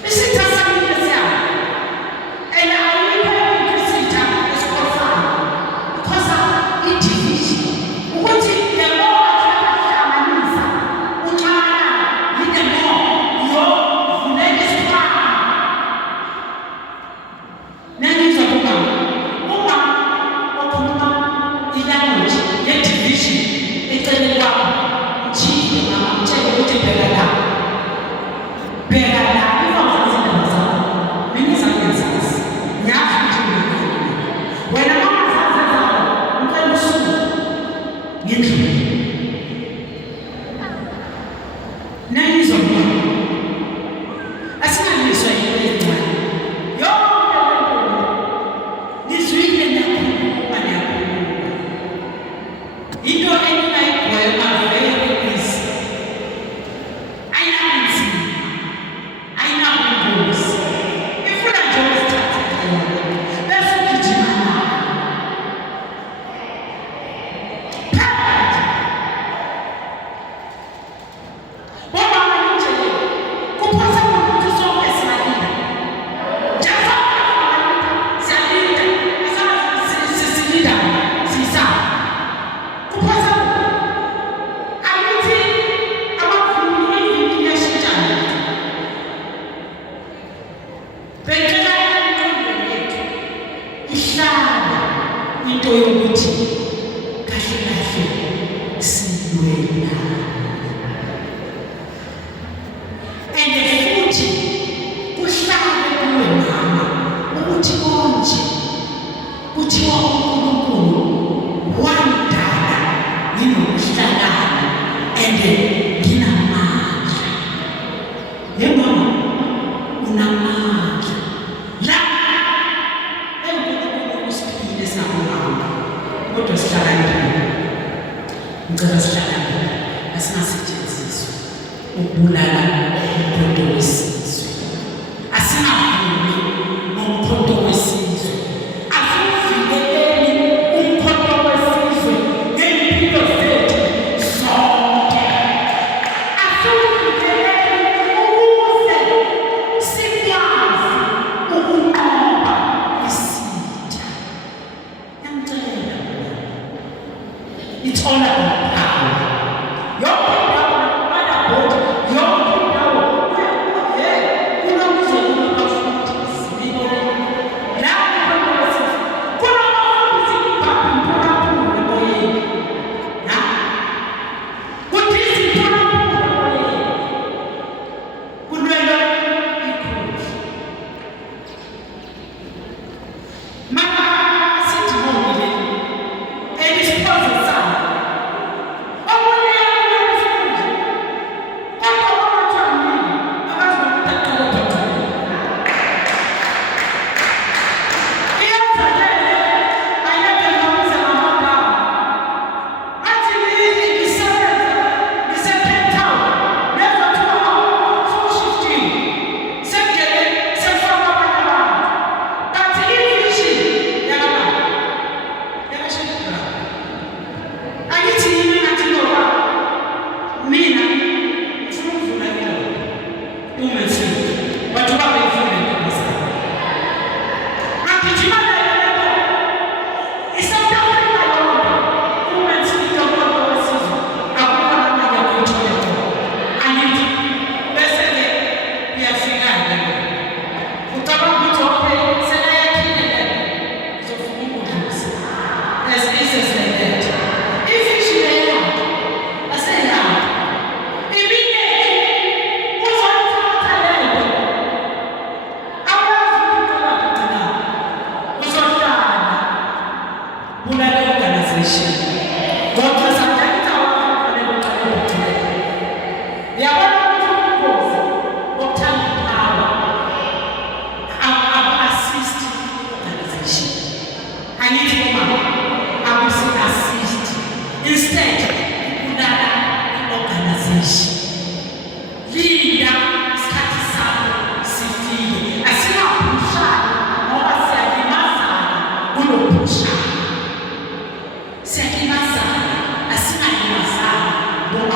isitha samile siyalo and ayikho isitha esikhosana because i-division ukuthi the more ahlanganisa uncana the more yovulela isikhwama nangizwa uma okhuluma ilanguage ye-division eceleni kwakho mjike mama mtshele ukuthi bheka la izawuzazi indaba zakho mina izangenzazi ngiyazi ukuthi unakho wena mama zazi zakho ucela usuku ngendlule nangizwa asingaliswa yinto encane yonke lento nizwile niyakhuluma into engingayigwema very easy ayinabunzima ayinabungozi ifuna nje uzithathe bese ugijima nayo phakathi bomama ninjele kuphosa ukuthi sonke siyalinda siyalinda siyisaba kuphosa ayithi abavumi eviki yashintshana bengela emqondweni yethu ihlala into yokuthi kahle kahle silwela and futhi kuhlale kuwe mama ukuthi konje kuthiwa uNkulunkulu wandala nginokuhlakana and nginamandla yemama unamandla la uNkulunkulu usiphile singabonga kodwa sihlakaniphile ngicela sihlakaniphile asingasetshenziswa ukubulala umkhonto wesizwe asingavumi ngomkhonto wesizwe asivikeleni umkhonto wesizwe ngempilo zethu zonke asivikeleni ukuze sikwazi ukunqoba isitha ngiyacela it's all about power yonke indawo nakumana bodi yonke indawo kunomuzwa kunabafundisi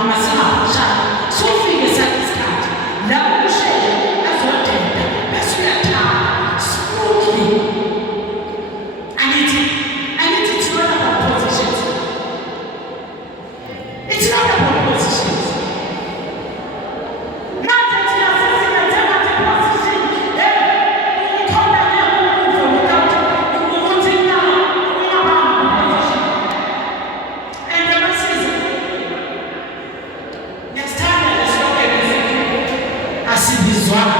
mama singaphashana sofike isikhathi la ushaya azodeda bese uyathanda smoothly. Angithi it's not about positions. It's not about positions. Not that you are sitting and telling me position. You come down here without putting down position. And the message next time let's look at this. I see this one.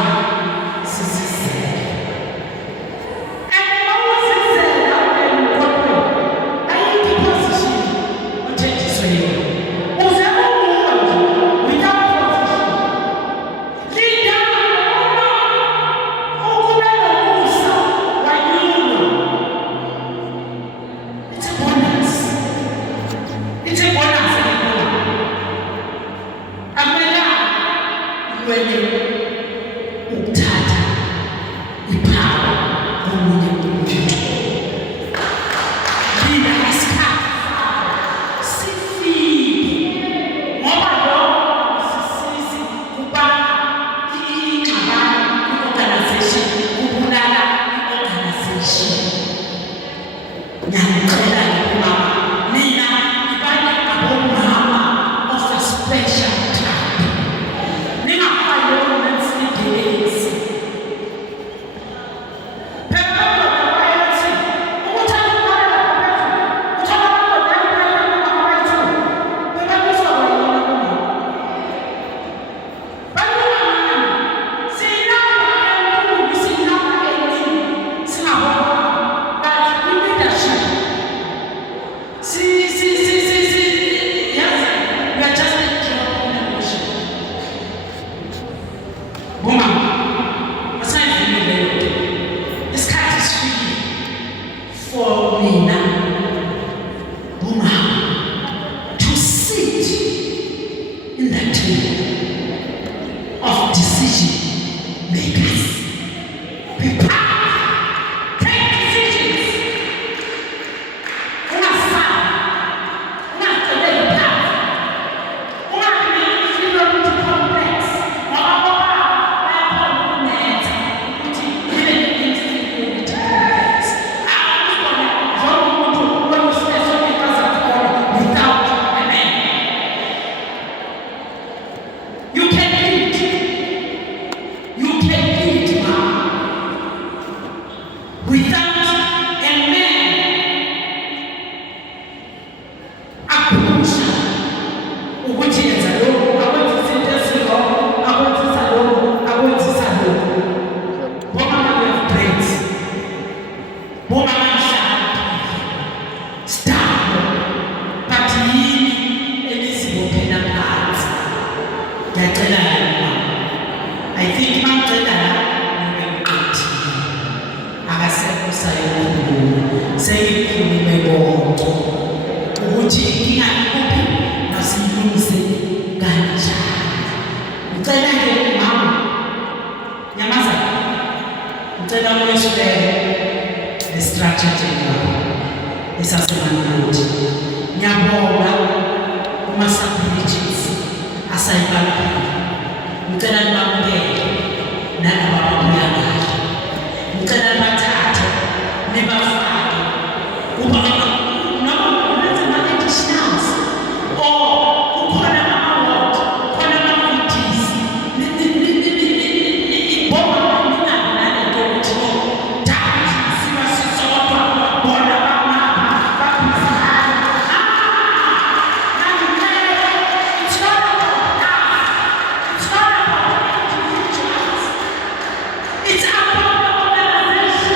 It's about the organization.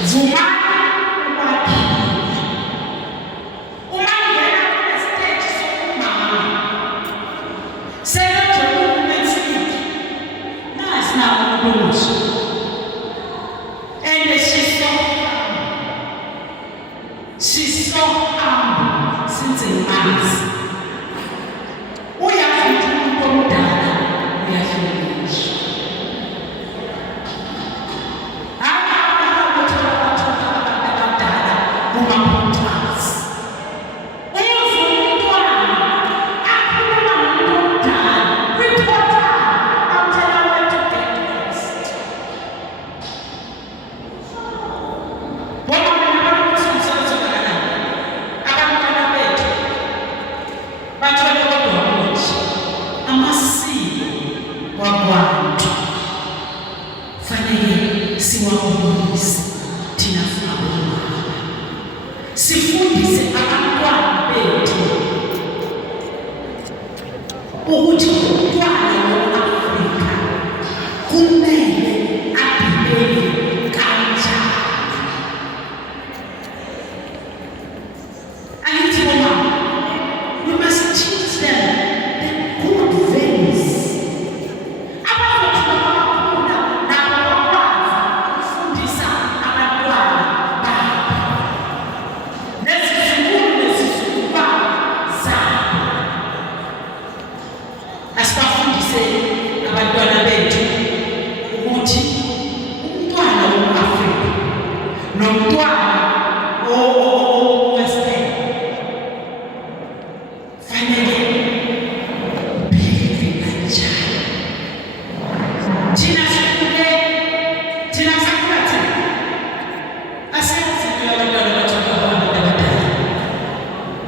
Vumani ukwakhiwa. Uma ngena kule stage sokumama, seyojoyina uMax Speed, nasi nawo ubuso. And she's so humble since a month. Uyafuthi umuntu omdala uyahlonishwa. Wagwantu fanele siwabonise thina singabomama, sifundise abantwana bethu ukuthi umntwana wama-Afrika kumele abhekele kanjani. Angithi bomama, we must teach them the good values. Abantwana bethu ukuthi umntwana wama-Afrika nomntwana owestern fanele uphile kanjani. Thina sakhula thina asiyazi abantwana bathola abantu abadala.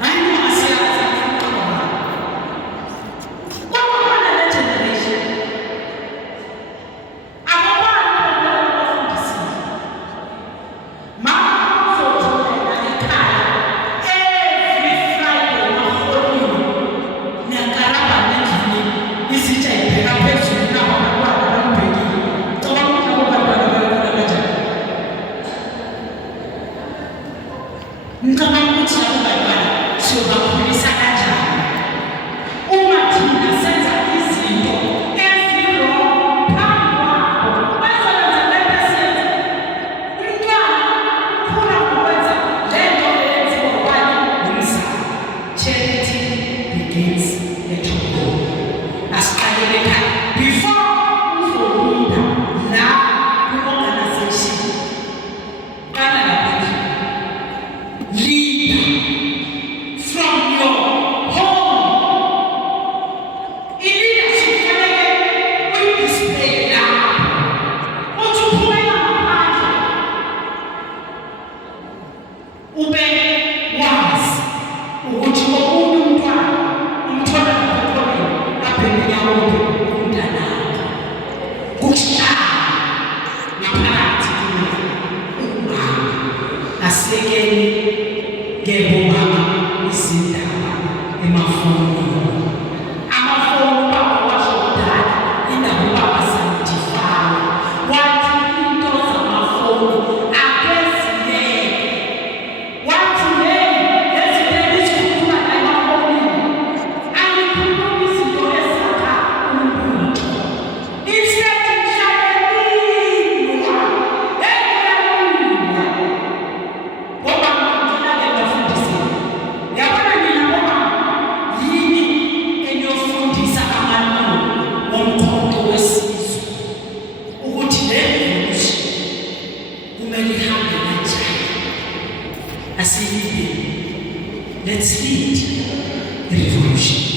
Hayi noma asiyazi kwakukhona le generation ngicabanga ukuthi labo bantwana siyobakhulisa kanjani uma thina senza izinto ezi-wrong phambi kwabo. Bazoyenza le nto esiyenza. Umntwana ukhula ngokwenza le nto eyenziwa ubani? Ngumzali. Charity begins at home. Asiqalele ekhaya before uzolinda la kwi-organization. Qala lapha. Lead from your home. Leadership we display now. What you put in ube wazi ukuthi omunye umntwana umthola ngaphambi abhekene yawonke umntana kuhlala ngaphakathi umama asekele ngebomama izindaba emafonini. Amafoni bawasho kudala indaba babasantifana wathi into zamafoni akezileke wathi lezinto ezikhuluma la emafonini angikhulumi izinto ezakha umuntu. Instead ngishayelilwa ngoba ngifuna ngibafundisile. Yabona mina ngoba yini eniyofundisa amalungu womkhonto wesizwe ukuthi le revolution kumele ihambe kanjani. Asiyilinde. Let's lead the revolution.